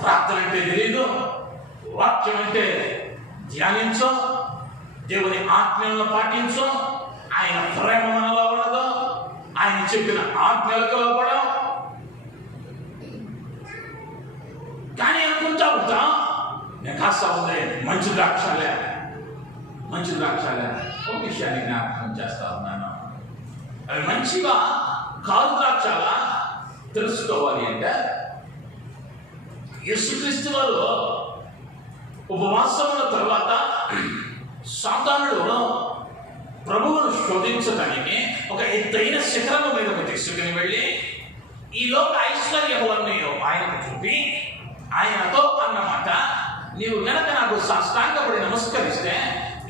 ప్రార్థన అంటే తెలియదు, వాక్యం అంటే ధ్యానించో, దేవుని ఆజ్ఞలను పాటించో, ఆయన ప్రేమ మనలో ఉండదు, ఆయన చెప్పిన ఆజ్ఞలకు లోపడం. కానీ అనుకుంటా ఉంటాం నేను కాస్త ఉంది మంచి ద్రాక్షలే. ఒక విషయాన్ని జ్ఞాపకం చేస్తా ఉన్నాను. అవి మంచిగా కారు ద్రాక్షలా తెలుసుకోవాలి అంటే యేసుక్రీస్తు వారు ఉపవాసముల తర్వాత సాతానుడు ప్రభువును శోధించడానికి ఒక ఎత్తైన శిఖరము మీదకు తీసుకుని వెళ్ళి ఈ లోక ఐశ్వర్యములన్నీ ఆయనకు చూపి ఆయనతో అన్నమాట, నీవు గనక నాకు సాష్టాంగపడి నమస్కరిస్తే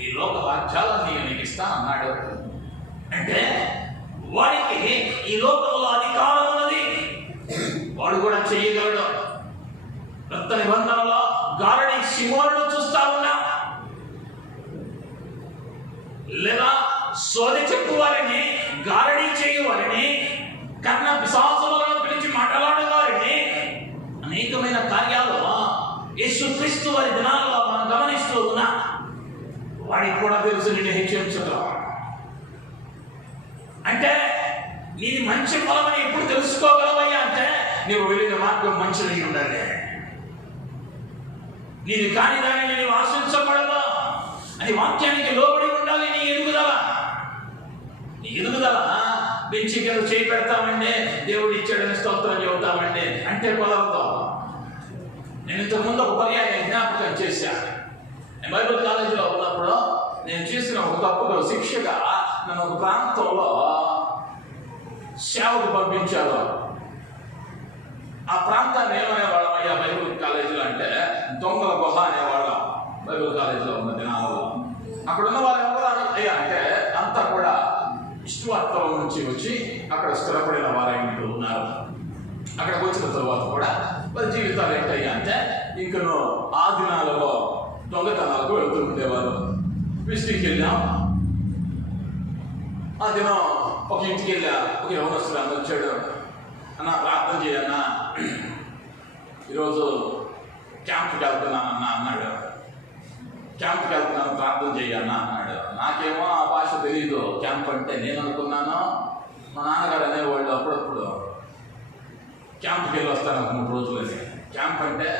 ఈ లోక రాజ్యాలను నీకు ఇస్తాను అన్నాడు. అంటే వాడికి ఈ లోకంలో అధికారం ఉన్నది, వాడు కూడా చేయగలడు. కొత్త నిబంధనలో గారడి సిమోనును చూస్తా ఉన్నా, లేదా సోది చెప్పు వారిని, గారడి చేయు వారిని, కన్న పిశాచములను పిలిచి మాట్లాడే వారిని, అనేకమైన కార్యాలు యేసుక్రీస్తు వారి దినాల్లో మనం గమనిస్తూ ఉన్నా. వాడికి కూడా తెలుసు నిన్ను హెచ్చరించడం అంటే నీది మంచి ఫలమని ఎప్పుడు తెలుసుకోగలవయ్యా అంటే నీవు వెళ్ళిన మార్గం మంచిది ఉండాలి. నీది కాని దాన్ని నేను ఆశించకూడదు అని వాక్యానికి లోబడి ఉండాలి. నీ ఎదుగుదల బెంచి కింద చేయి పెడతామండి, దేవుడు ఇచ్చాడని స్తోత్రం చెబుతామండి అంటే కుదరదు. నేను ఇంతకుముందు ఒక పర్యాయం జ్ఞాపకం చేశాను. నేను బైబిల్ కాలేజీలో ఉన్నప్పుడు నేను చేసిన ఒక తప్పుగా శిక్షగా నన్ను ఒక ప్రాంతంలో సేవకు పంపించారు. ఆ ప్రాంతాన్ని ఏమనేవాళ్ళం అయ్యా బైబిల్ కాలేజీలో అంటే దొంగల గుహ అనేవాళ్ళం. బైబిల్ కాలేజీలో ఉన్న దినాల్లో అక్కడ ఉన్న వాళ్ళు ఎవరు అయ్యా అంటే అంతా కూడా ఇష్టవార్తల నుంచి వచ్చి అక్కడ స్థిరపడిన వారైనట్టు ఉన్నారు. అక్కడికి వచ్చిన తర్వాత కూడా వారి జీవితాలు ఏంటయ్యా అంటే ఇంకను ఆ దినాలలో దొంగతనాలకు వెళ్తుండేవారు. విసిటికి వెళ్ళాం. ఆ దినం ఒక ఇంటికి వెళ్ళా. ఒక యవనస్తుడు అన్న వచ్చాడు, అన్న ప్రార్థన చేయన్నా, ఈరోజు క్యాంప్కి వెళ్తున్నానన్నా అన్నాడు. క్యాంప్కి వెళ్తున్నాను ప్రార్థన చేయన్నా అన్నాడు. నాకేమో ఆ భాష తెలీదు. క్యాంప్ అంటే నేను అనుకున్నాను మా నాన్నగారు అనేవాళ్ళు అప్పుడప్పుడు క్యాంప్కి వెళ్ళి వస్తాను 3 రోజులని. క్యాంప్ అంటే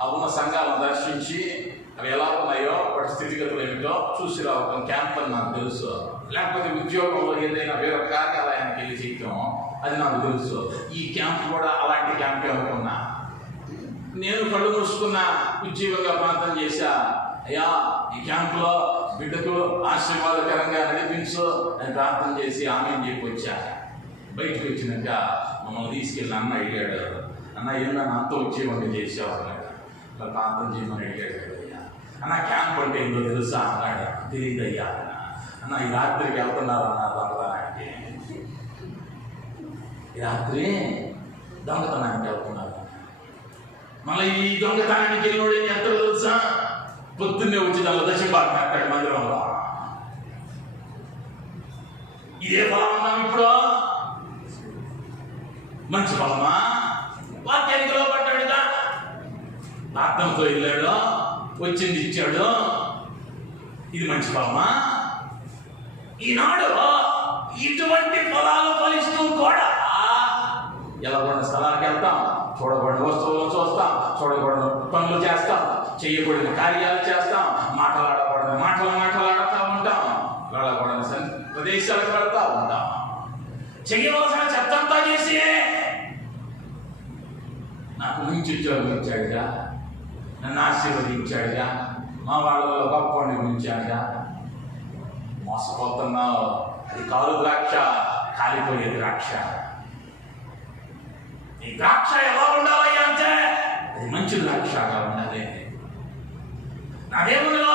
ఆ ఉన్న సంఘాలను దర్శించి అవి ఎలా ఉన్నాయో వాటి స్థితిగతులు ఏమిటో చూసి రావడం క్యాంప్ అని నాకు తెలుసు. లేకపోతే ఉద్యోగంలో ఏదైనా వేరే కార్యాలయానికి వెళ్ళి చేయటం అది నాకు తెలుసు. ఈ క్యాంప్ కూడా అలాంటి క్యాంపే అనుకున్నా. నేను కళ్ళు మూసుకున్న ఉద్యోగంగా ప్రార్థన చేశా, అయ్యా ఈ క్యాంపులో బిడ్డకు ఆశీర్వాదకరంగా నడిపించు అని ప్రార్థన చేసి ఆమె చెప్పి వచ్చా. బయటకు వచ్చినాక మమ్మల్ని తీసుకెళ్ళి అన్న అడిగాడు, అన్న ఏందన్నా అంత వచ్చేవాడిని చేసావు అన్నాడు. మరి ప్రార్థన చేయమని అడిగాడు. అయ్యా అన్న క్యాంప్ అంటే ఏందో తెలుసా అన్నాడు. తెలియదు అయ్యా అన్న. ఈ రాత్రికి వెళ్తున్నారు అన్న దొంగతనానికి. ఈ రాత్రి దొంగతనానికి వెళ్తున్నారు. మళ్ళీ ఈ దొంగతనానికి వెళ్ళినోడు ఏం చేస్తాడో తెలుసా, పొద్దున్నే వచ్చి దానిలో దశంబాటు పెట్టాడు మందిరంలో. ఇదే ఫలం ఉన్నాం ఇప్పుడు. మంచి ఫలమా? వాక్యానికి లోపడ్డాడుగా, ప్రార్థనతో వెళ్ళాడు, వచ్చింది ఇచ్చాడు. ఇది మంచి ఫలమా? ఈనాడు ఇటువంటి ఫలాలు ఫలిస్తూ కూడా ఎలాగొన్న స్థలానికి వెళ్తాం, చూడబడిన వస్తువులను చూస్తాం, చూడబడిన పనులు చేస్తాం, చేయబడిన కార్యాలు చేస్తాం, మాట్లాడబడిన మాట్లాడుతూ ఉంటాం, వెళ్ళబడిన ప్రదేశాలకు వెళ్తూ ఉంటాం. చేయవలసిన చెత్తంతా చేసి నాకు మంచి ఉద్యోగం ఇచ్చాడుగా, నన్ను ఆశీర్వదించాడుగా, మా వాళ్ళలో గొప్పని గురించాడుగా. మోసపోతున్నావు. అది కాలు ద్రాక్ష, కాలిపోయే ద్రాక్ష. ఈ ద్రాక్ష ఎలా ఉండాలయ్యా అంటే అది మంచి ద్రాక్షగా ఉండాలి. నా దేవునిలో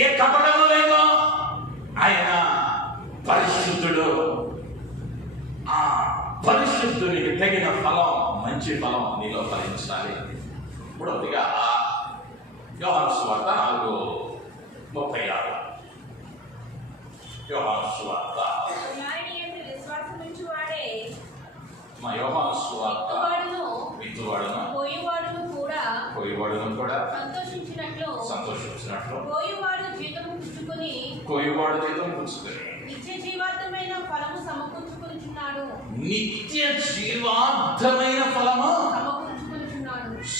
ఏ కపటము లేదు. ఆయన పరిశుద్ధుడు. ఆ పరిశుద్ధునికి తగిన ఫలం, మంచి ఫలం నీలో ఫలించాలి. మూడవదిగా యోహాను సువార్త 4:36. యోహాను సువార్త మా యోహాను సువార్త విత్తువాడును పోయివాడును కూడా సంతోషించినట్లు కోయివాడు జీతం పుచ్చుకొని నిత్య జీవార్థమైన ఫలము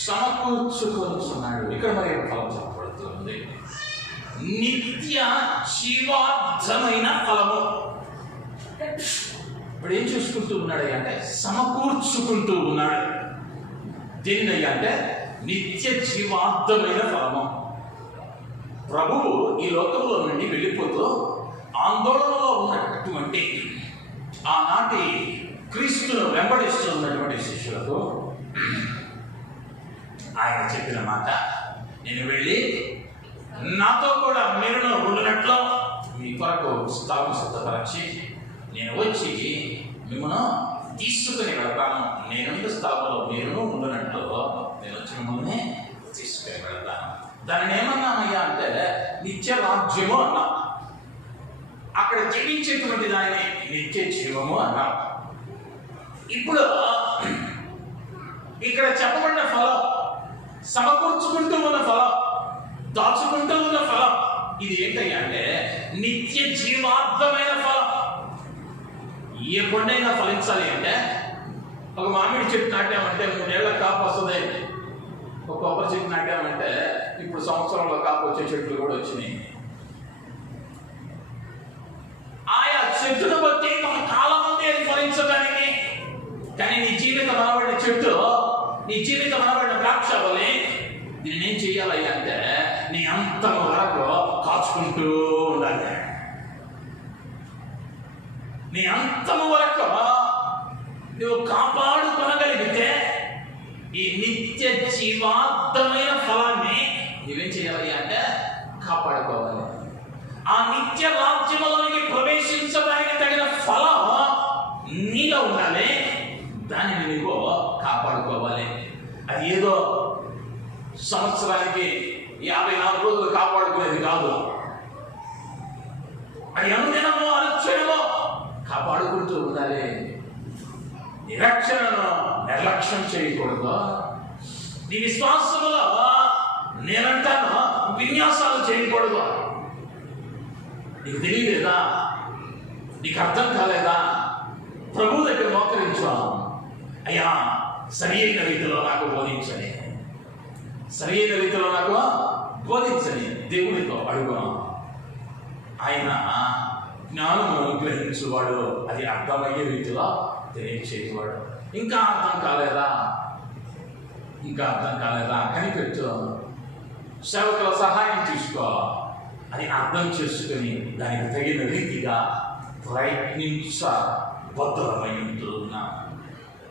సమకూర్చుకొనుచున్నాడు. ఇక్కడ మరి ఫలం చెప్పబడుతుంది. నిత్య జీవార్థమైన ఫలము. ఇప్పుడు ఏం చూసుకుంటూ ఉన్నాడు అంటే సమకూర్చుకుంటూ ఉన్నాడు. దేనినయ్యా అంటే నిత్య జీవార్థమైన ఫలము. ప్రభువు ఈ లోకంలో నుండి వెళ్ళిపోతూ ఆందోళనలో ఉన్నటువంటి ఆనాటి క్రీస్తును వెంబడిస్తున్నటువంటి శిష్యులకు ఆయన చెప్పిన మాట, నేను వెళ్ళి నాతో కూడా మీరు ఉండినట్లు మీ కొరకు స్థలం సిద్ధపరచి నేను వచ్చి మిమ్మల్ని తీసుకుని వెళ్తాను. నేను స్థలంలో మీరు ఉండినట్లు నేను వచ్చి మిమ్మల్ని తీసుకుని వెళ్తాను. దానిని ఏమన్నామయ్యా అంటే నిత్య రాజ్యము అన్నాం. అక్కడ జీవించేటువంటి దానిని నిత్య జీవము అన్నాం. ఇప్పుడు ఇక్కడ చెప్పబడిన ఫలం, సమకూర్చుకుంటూ ఉన్న ఫలం, దాచుకుంటూ ఉన్న ఫలం, ఇది ఏంటయ్యా అంటే నిత్య జీవార్థమైన ఫలం. ఏ పండైనా ఫలించాలి అంటే ఒక మామిడి చెట్టు నాటామంటే 3 ఏళ్ల కాపు వస్తుంది. ఒక కొబ్బరి చెట్టు నాటామంటే ఇప్పుడు సంవత్సరంలో కాపు వచ్చే చెట్లు కూడా వచ్చినాయి. ఆయా చెట్టును బట్టి ఒక కాలం ఉంది అది ఫలించడానికి. కానీ నీ జీవితం అనబడిన చెట్టు, నీ జీవితం అనబడిన ద్రాక్ష వలె దీన్ని ఏం చెయ్యాలి అంటే నీ అంతం వరకు కాచుకుంటూ ఉండాలి. నీ అంతము వరకు నువ్వు కాపాడుకొనగలిగితే ఈ నిత్య జీవార్థమైన ఫలాన్ని నువ్వేం చేయాలి అంటే కాపాడుకోవాలి. ఆ నిత్య రాజ్యంలోనికి ప్రవేశించడానికి తగిన ఫలం నీలో ఉండాలి. దానిని నువ్వు కాపాడుకోవాలి. అది ఏదో సంవత్సరానికి 54 రోజులు కాపాడుకునేది కాదు. అది అనుదినమో అనుక్షణమో కాపాడుకుంటూ ఉండాలి. నిరక్షణను నిర్లక్ష్యం చేయకూడదు. నీ విశ్వాసములో నిరంతరం విన్యాసాలు చేయకూడదు. నీకు తెలియలేదా? నీకు అర్థం కాలేదా? ప్రభు దగ్గర మోకరించా, అయ్యా సరి అయిన రీతిలో నాకు బోధించని, సరి అయిన రీతిలో నాకు బోధించని దేవుడితో అడుగును. ఆయన జ్ఞానము అనుగ్రహించువాడు, అది అర్థమయ్యే రీతిలో తెలియచేయవాడు. ఇంకా అర్థం కాలేదా? ఇంకా అర్థం కాలేదా? కనిపెట్టు, సేవకుల సహాయం తీసుకో, అది అర్థం చేసుకుని దానికి తగిన రీతిగా ప్రయత్నించబద్ధమై ఉంటున్నా.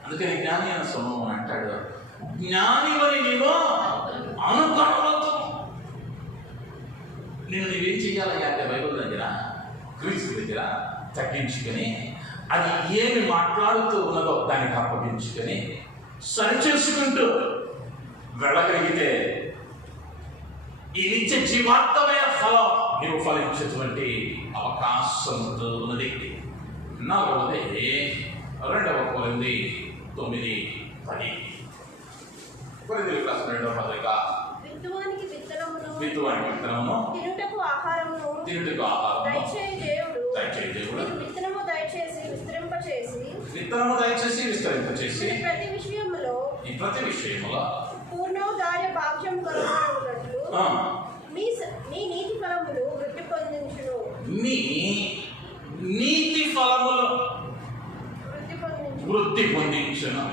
అందుకని జ్ఞాని అయిన సొలొమోను అంటాడు, జ్ఞానివని నీవు అనుకొనవద్దు. నువ్వేం చెయ్యాలి అంటే బైబిల్ దగ్గర, క్రీస్తు దగ్గర తగ్గించుకొని అది ఏమి మాట్లాడుతూ ఉన్నదో దానికి అప్పగించుకొని సరిచేసుకుంటూ వెళ్ళగలిగితే ఈ నిత్య జీవార్థమైన ఫలం నీవు ఫలించేటువంటి అవకాశం ఉన్నది. 4వది 2 కొరింథీ 9:10. కొరింథీయులకు రాసిన 2వ పత్రిక. విత్తువానికి విత్తనమును తినుటకు ఆహారమును దయచేయి దేవుడు విత్తనము దయచేసి విస్తరింపచేసి ఈ ప్రతి విషయములో పూర్ణోదాయ భాగ్యం కలుగునట్లు మీ నీతి ఫలములు వృద్ధి పొందించును. మీ నీతి ఫలములు వృద్ధి పొందించును.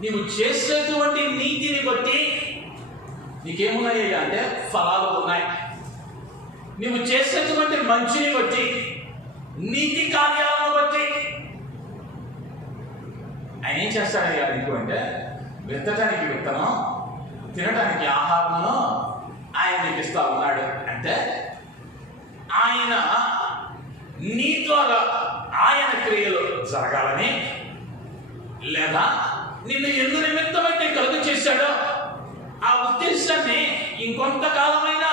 నీవు చేసేటువంటి నీతిని బట్టి నీకేమున్నాయి అంటే ఫలాలు ఉన్నాయి. నువ్వు చేసేటువంటి మంచిని బట్టి, నీతి కార్యాలను బట్టి ఆయన ఏం చేస్తాడయ్యా నీకు అంటే విత్తటానికి విత్తనం, తినటానికి ఆహారమును ఆయన నీకు ఇస్తా ఉన్నాడు. అంటే ఆయన నీ ద్వారా ఆయన క్రియలు జరగాలని, లేదా నిన్ను ఎందు నిమిత్తమైతే కలుగు చేశాడో ఆ ఉద్దేశాన్ని ఇంకొంతకాలమైనా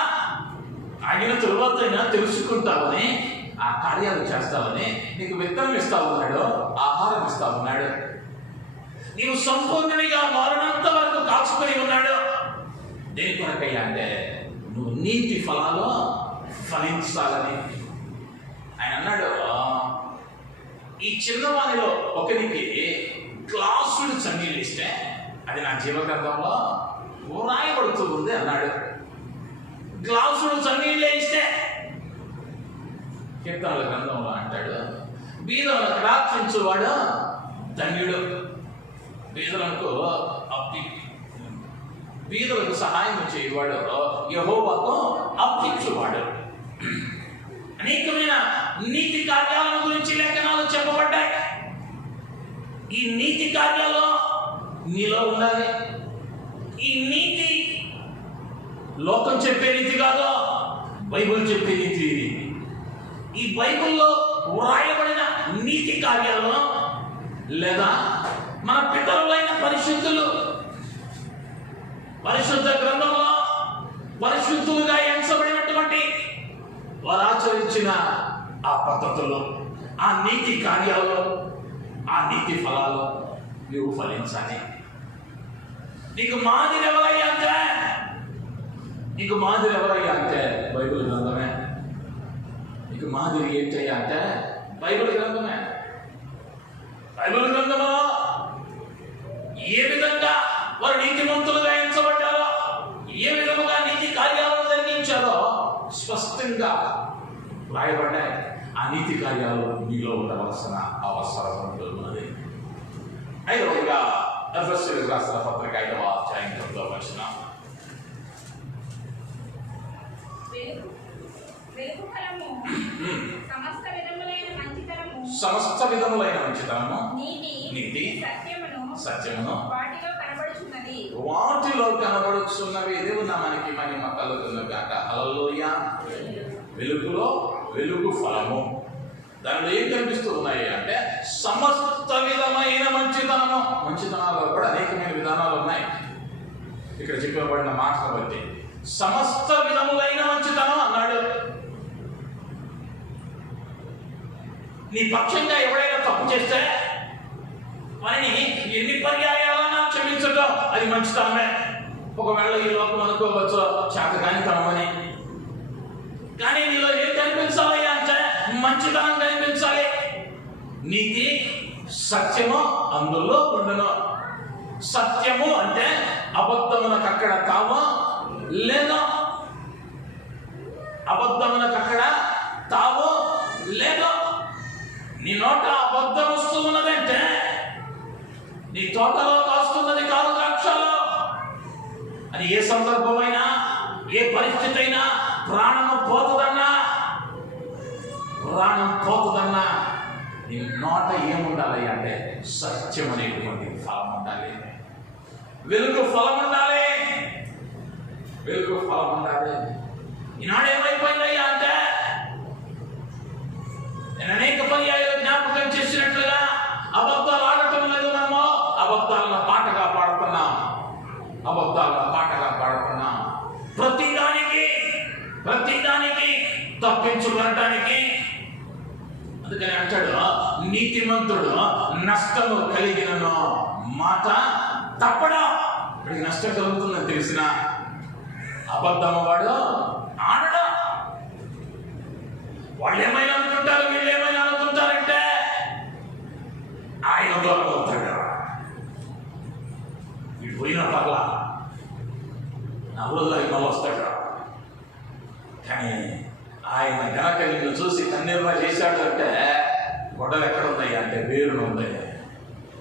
ఆగిన తరువాతైనా తెలుసుకుంటావని, ఆ కార్యాలు చేస్తావని నీకు విత్తనం ఇస్తా ఉన్నాడు, ఆహారం ఇస్తా ఉన్నాడు. నీవు సంపూర్ణునిగా మారినంత వరకు కాచుకొని ఉన్నాడు. దేని కొరకయ్యా అంటే నువ్వు నీతి ఫలాలు ఫలించాలని. ఆయన అన్నాడు, ఈ చిన్నవానిలో ఒకరికి గ్లాసుడు చన్నీళ్ళు ఇస్తే అది నా జీవగ్రంథంలో రాయబడుతూ ఉంది అన్నాడు. గ్లాసుడు చన్నీళ్ళే ఇస్తే కీర్తనల గ్రంథంలో అంటాడు, బీదలను రక్షించువాడు ధన్యుడు. బీదలకు బీదలకు సహాయం చేయవాడు యెహోవాకు అప్పించువాడు. అనేకమైన నీతి కార్యాలను గురించి లేఖనాలు చెప్పబడ్డాయి. ఈ నీతి కార్యాలు నీలో ఉండాలి. ఈ నీతి లోకం చెప్పే నీతి కాదు, బైబిల్ చెప్పే నీతి. ఈ బైబిల్లో వ్రాయబడిన నీతి కార్యాలు లేదా మన పితరులైన పరిశుద్ధులు పరిశుద్ధ గ్రంథంలో పరిశుద్ధులుగా ఎంచబడినటువంటి వారు ఆచరించిన ఆ పద్ధతులు, ఆ నీతి కార్యాలు, ఆ నీతి ఫలాలు నువ్వు ఫలించాలి. నీకు మాదిరి ఎవరయ్యా అంటే బైబిల్ గ్రంథమే. నీకు మాదిరి ఏంటయ్యా అంటే బైబిల్ గ్రంథమే. బైబిల్ గ్రంథంలో ఏ విధంగా వారు నీతిమంతులుగా ఎంచబడ్డారో, ఏ విధముగా నీతి కార్యాలను జరిగించారో స్పష్టంగా రాయబడ్డాయి. ఆ నీతి కార్యాలు మీలో ఉండవలసిన అవసరం ఉన్నది. ఐదవదిగా ఎఫెసీయులకు రాసిన పత్రిక 5వ అధ్యాయం 9వ వచనం. సమస్త విధములైన మంచితనము నీతి సత్యమును వాటిలో కనబడుచున్నవి. దేవుని నామానికి మహిమ కలుగును గాక. హల్లెలూయా. వెలుగులో వెలుగు ఫలము, దానిలో ఏం కనిపిస్తూ ఉన్నాయి అంటే సమస్త విధమైన మంచితనము. మంచితనాల్లో కూడా అనేకమైన విధానాలు ఉన్నాయి. ఇక్కడ చెప్పబడిన మాటను బట్టి సమస్త విధములైన మంచితనం అన్నాడు. నీ పక్షంగా ఎవడైనా తప్పు చేస్తే వారిని ఎన్ని పర్యాయాలన్నా క్షమించడం అది మంచితనమే. ఒకవేళ ఈ లోకం అనుకోవచ్చు చేతకానితనమని, కానీ నీలో ఏం కనిపించాలి అంటే మంచితనం కనిపించాలి. నీతి సత్యము అందులో ఉండును. సత్యము అంటే అబద్ధమునకు అక్కడ తావు లేదు, అబద్ధమునకు అక్కడ తావు లేదు. నీ నోట అబద్ధం వస్తూ ఉన్నదంటే నీ తోటలో కాస్తున్నది కాదు ద్రాక్షలో. అది ఏ సందర్భమైనా ఏ పరిస్థితి అయినా ప్రాణం పోతుందన్నా నీ నోట ఏముండాలి అంటే సత్యం అనేటువంటి ఫలం ఉండాలి, వెలుగు ఫలం ఉండాలి. ఈనాడు ఏమైపోయిందయ్యా అంటే నేను అనేక పర్యాయాలు జ్ఞాపకం చేసినట్లుగా అబద్ధాలు ఆడటం లేదు. మనము అబద్ధాలను పాటగా పాడుతున్నాం. ప్రతిదానికి తప్పించుకోవడానికి. అందుకని అంటాడు నీతిమంతుడు నష్టము కలిగిన మాట తప్పడం. ఇప్పటికి నష్టం కలుగుతుందని తెలిసిన అబద్ధము వాడు ఆడడం. వాళ్ళు ఏమైనా అనుకుంటారు, వీళ్ళు ఏమైనా అనుకుంటారంటే ఆయన దూరం అవుతాడు. వీడు పోయిన పర్ల నా ఊళ్ళోకి మళ్ళీ వస్తాడు. కానీ ఆయన గనక నిన్ను చూసి కన్నీర్లా చేశాడు అంటే గొడవలు ఎక్కడ ఉన్నాయి అంటే వేరును ఉంది.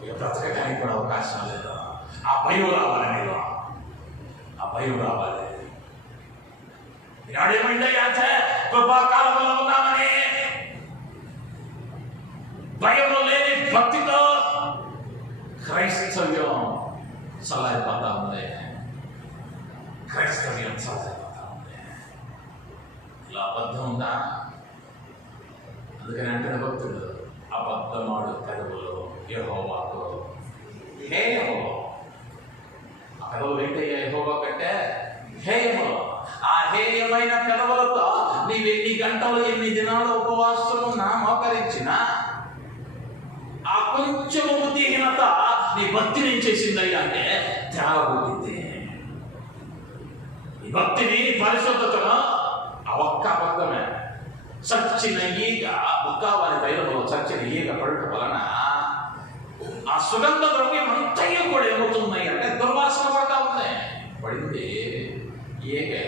ఇక బ్రతకడానికి కూడా అవకాశం లేదు. ఆ భయం రావాలి నీలో, ఆ భయం రావాలి. ఈనాడు ఏమైందయ్యా అంటే కృపాకాలంలో ఉన్నామని భయము లేని భక్తితో క్రైస్తవ్యం చల్లారిపోతా ఉంది. ఇలా అబద్ధం ఉందా? అందుకని అంటే భక్తుడు అబద్ధమాడు కరువులో యెహోవాకు హేయము. ఆ కరువులు ఏంటయ్యా యెహోవా కంటే హేయములు. ఆ హేయమైన కరువులతో నీవు ఎన్ని గంటలు ఎన్ని దినాలు ఉపవాసము మోకరించిన ఆ కొంచెము బుద్ధిహీనత నీ భక్తిని ఏం చేసిందయ్యా అంటే త్యాగబుద్ధింది. ఈ భక్తిని పరిశుద్ధతను ఆ ఒక్క అబద్ధమే. చచ్చిన ఈగ బుక్కావాని తైలంలో చచ్చిన ఈగ పడటం వలన ఆ సుగంధ ద్రవ్యం అంతయ్య కూడా ఏమవుతున్నాయి అంటే దుర్వాసన పడతా ఉంది. పడింది ఈగే.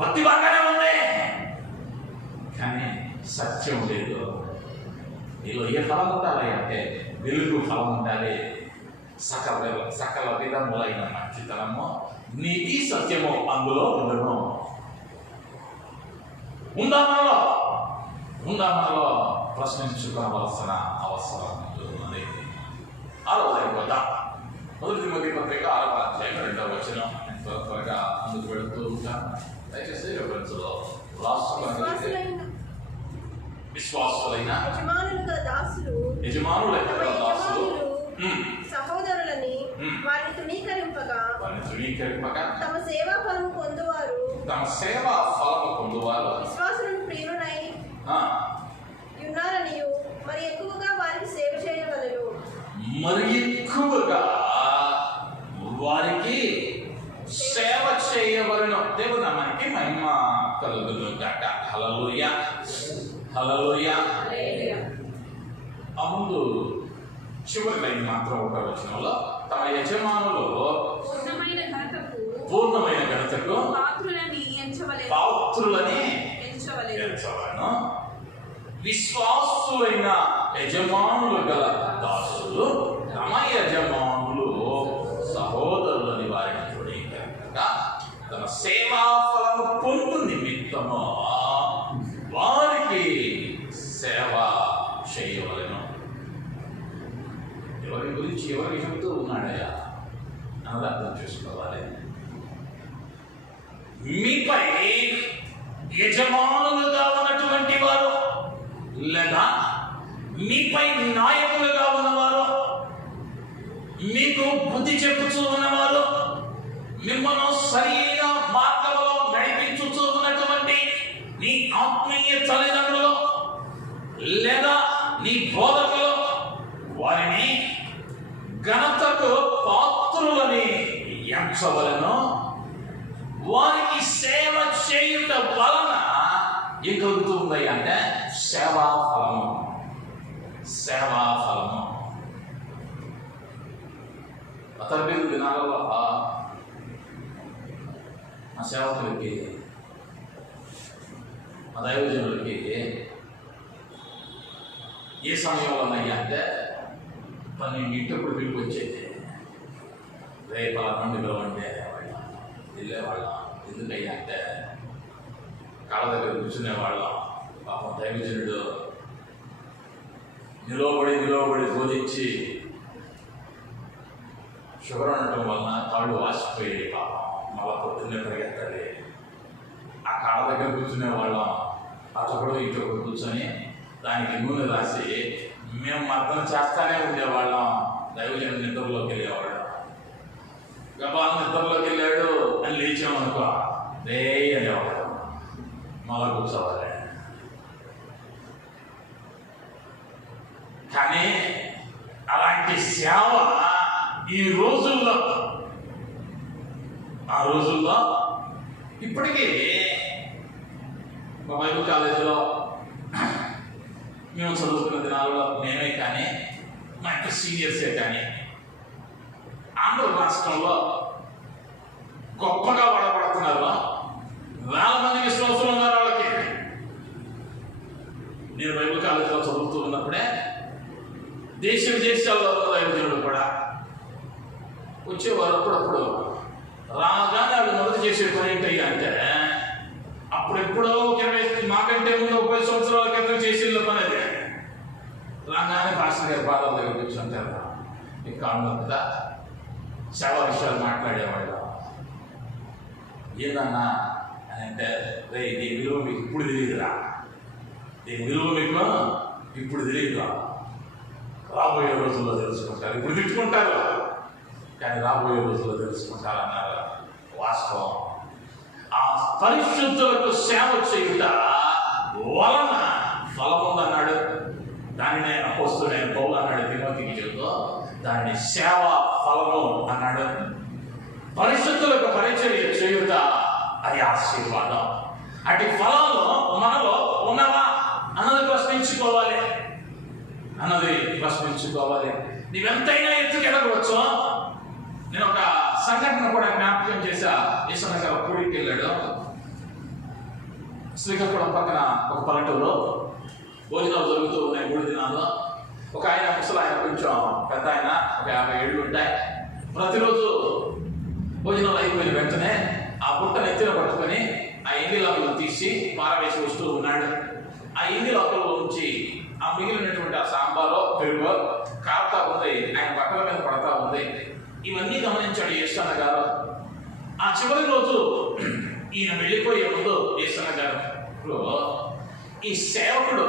భక్తి బాగానే ఉంది కానీ సత్యం లేదు. నీలో ఏ ఫలం ఉండాలి అంటే వెలుగు ఫలం ఉండాలి. సకల విధములైన మంచితనము, నీతి, సత్యము అందులో ఉండను. ఉందా మనలో ప్రశ్నించుకోవలసిన అవసరం ఉన్నది. 6వ అయిపోతా. 1 తిమోతి పత్రిక 6వ అధ్యాయం 2వ వచనం. త్వరగా ముందుకు వెళుతూ ఉంటాను. దయచేసి రెఫరెన్స్లో విశ్వాసులైన యజమానుల దాసులు సహోదరులని వారిని తృణీకరింపగా తమ సేవా ఫలము పొందువారు విశ్వాసులను ప్రియులై ఉన్నారనియు మరి ఎక్కువగా వారికి సేవ చేయవలెను. మరి ఎక్కువగా వారికి సేవ చేయవలెను. దేవుని నామానికి మహిమ కలుగును గాక. హల్లెలూయా, హల్లెలూయా. ఆ ముందు చివరి లైన్ మాత్రం ఒక వచనంలో తమ యజమానులు పూర్ణమైన ఘనతకు పాత్రులని ఎంచవలెను. విశ్వాసులైన యజమానులు గల దాసులు తమ యజమానులు సహోదరులని వారిని తృణీకరించగా తమ సేవాఫలము పొందు నిమిత్తము వారికి సేవ చేయవలెను. ఎవరి గురించి ఎవరికి చెబుతూ ఉన్నాడయ్యా అన్నది అర్థం చేసుకోవాలి. మీపై యజమానులుగా ఉన్నటువంటి వారు లేదా మీపై నాయకులుగా ఉన్నవారు, మీకు బుద్ధి చెప్పుతూ ఉన్నవారు, మిమ్మల్ని సరైన మార్గంలో నడిపించుతూ ఉన్నటువంటి నీ ఆత్మీయ తల్లిదండ్రులు లేదా నీ బోధకులు వారిని ఘనతకు పాత్రులని ఎంచవలెను. వారికి సేవ చేయుట వలన ఏం కలుగుతుంది అంటే సేవాఫలము. అతర్వేదు దినాలలో ఆ సేవకులకి, ఆ దైవజనులకి ఏ సమయంలోనయ్యా అంటే 12 పిలుపు వచ్చేది. రేపు అలా నుండి పిలవంటే వెళ్ళేవాళ్ళం. ఎందుకయ్యా అంటే కాళ్ళ దగ్గర కూర్చునేవాళ్ళం. పాపం దైవజనుడు నిలవబడి బోధించి షుగర్ ఉండటం వలన కాళ్ళు వాసిపోయి పాపం మళ్ళా పొద్దున్నే పరిగెత్తాలి. ఆ కాళ్ళ దగ్గర కూర్చునేవాళ్ళం. అటొకడు ఇటొకడు కూర్చొని దానికి నూనె రాసి మేము అర్థం చేస్తానే ఉండేవాళ్ళం. దైవజనుడు నిద్రలోకి వెళ్ళేవాడు. గబాల్ నిద్రలోకి వెళ్ళాడు అని లేచామనుకో రే అనేవాడు. మళ్ళా కూర్చోవాలి. కానీ అలాంటి సేవ ఆ రోజుల్లో ఇప్పటికీ మా బైబిల్ కాలేజీలో మేము చదువుకున్న దినాల్లో మేమే కానీ మా యొక్క సీనియర్సే కానీ ఆంధ్ర రాష్ట్రంలో గొప్పగా వాడబడుతున్నారు. 1000 మంది విశ్వాసులు ఉన్నారు వాళ్ళకి. నేను బైబిల్ కాలేజీలో చదువుతూ ఉన్నప్పుడే దేశ విదేశాల్లో దైవజనులు కూడా వచ్చేవారు. అప్పుడప్పుడు రాగానే వాళ్ళు మొదలు చేసే పని ఏంటయ్యా అంటే అప్పుడెప్పుడో 20 మాకంటే ముందు 30 సంవత్సరాల క్రితం చేసిన పని అదే. రాగానే పాస్టర్ గారి పాదాల దగ్గర కూర్చుంటారు. ఈ కాళ్ళు కదా సేవ విషయాలు మాట్లాడేవాళ్ళు. ఏందన్నా అని అంటే రే దీని విలువ మీకు ఇప్పుడు తెలియదురా, ఇప్పుడు తెలియదురా, రాబోయే రోజుల్లో తెలుసుకుంటారు. ఇప్పుడు తిట్టుకుంటారు కానీ రాబోయే రోజుల్లో తెలుసుకుంటారు అన్నారు. వాస్తవం. ఆ పరిశుద్ధులకు సేవ చేయుట వలన ఫలం ఉందన్నాడు. దానినే అపోస్తలుడైన పౌలు అన్నాడు తిమోతికి చెబుతూ, దాన్ని సేవ ఫలము అన్నాడు. పరిశుద్ధులకు పరిచర్య చేయుట అది ఆశీర్వాదం. అటు ఫలాలు మనలో ఉన్నవా అన్నది ప్రశ్నించుకోవాలి. నీవెంతైనా ఎత్తుకెళ్ళవచ్చు. నేను ఒక సంఘటన కూడా జ్ఞాపకం చేశా. ఈశ్వర పూడికి వెళ్ళాడు. శ్రీకాకుళం పక్కన ఒక పల్లెటూరు. భోజనాలు జరుగుతూ ఉన్నాయి 3 దినాలు. ఒక ఆయన ముసలు ఆయన కొంచెం పెద్ద ఆయన, ఒక 50 ఏళ్ళు ఉంటాయి. ప్రతిరోజు భోజనాలు అయిపోయిన వెంటనే ఆ బుట్టను ఎత్తిన పట్టుకొని ఆ ఇండి లోపల తీసి పారవేసి వస్తూ ఉన్నాడు. ఆ ఇండి లోపల నుంచి ఆ మిగిలినటువంటి ఆ సాంబారో పెరుగో కారుతా ఉంది, ఆయన బట్టల మీద పడతా ఉంది. ఇవన్నీ గమనించాడు యేసన్న గారు. ఆ చివరి రోజు ఈయన వెళ్ళిపోయే ముందు యేసన్న గారు ఈ సేవకుడు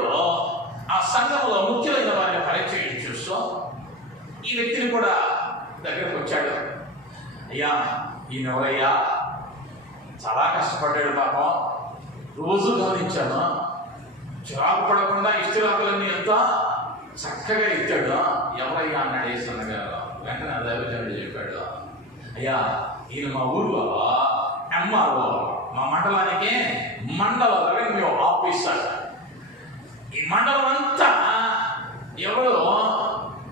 ఆ సంఘంలో ముఖ్యమైన వారిని పరిచయం చూస్తూ ఈ వ్యక్తిని కూడా దగ్గరకు వచ్చాడు. అయ్యా, ఈయన ఎవరయ్యా? చాలా కష్టపడ్డాడు పాపం, రోజు గమనించాను, చిరాకు పడకుండా ఇష్టిరాకులన్నీ ఎంత చక్కగా ఇచ్చాడు. ఎవరయ్యా అన్నాడు యేసన్న గారు. వెంటనే దైవజనుడు చెప్పాడు, అయ్యా ఈయన మా ఊర్లో ఎంఆర్ఓ, మా మండలానికి మండల రెవెన్యూ ఆఫీసర్. ఈ మండలం అంతా ఎవరు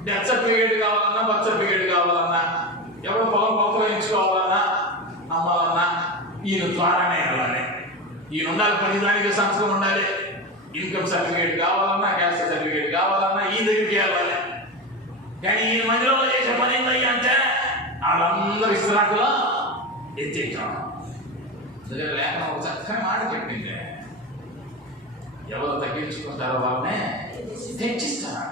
డెత్ సర్టిఫికేట్ కావాలన్నా, బర్త్ సర్టిఫికేట్ కావాలన్నా, ఎవరు పొలం కొత్తగా అమ్మాలన్నా ఈయన ద్వారానే వెళ్ళాలి. ఈయన ఉండాలి, ప్రతిదానికి సంవత్సరం ఉండాలి. ఇన్కమ్ సర్టిఫికేట్ కావాలన్నా, క్యాస్ట్ సర్టిఫికేట్ కావాలన్నా ఈ దగ్గరికి వెళ్ళాలి. కానీ ఈయన మధ్యలో చేసే పని ఏంటయ్యా అంటే వాళ్ళందరూ ఇస్తున్నట్టుగా ఎత్తేయటం. దగ్గర లేకుండా ఒక చక్కని మాట చెప్పింది, ఎవరు తగ్గించుకుంటారో వాళ్ళనే తెచ్చిస్తారు.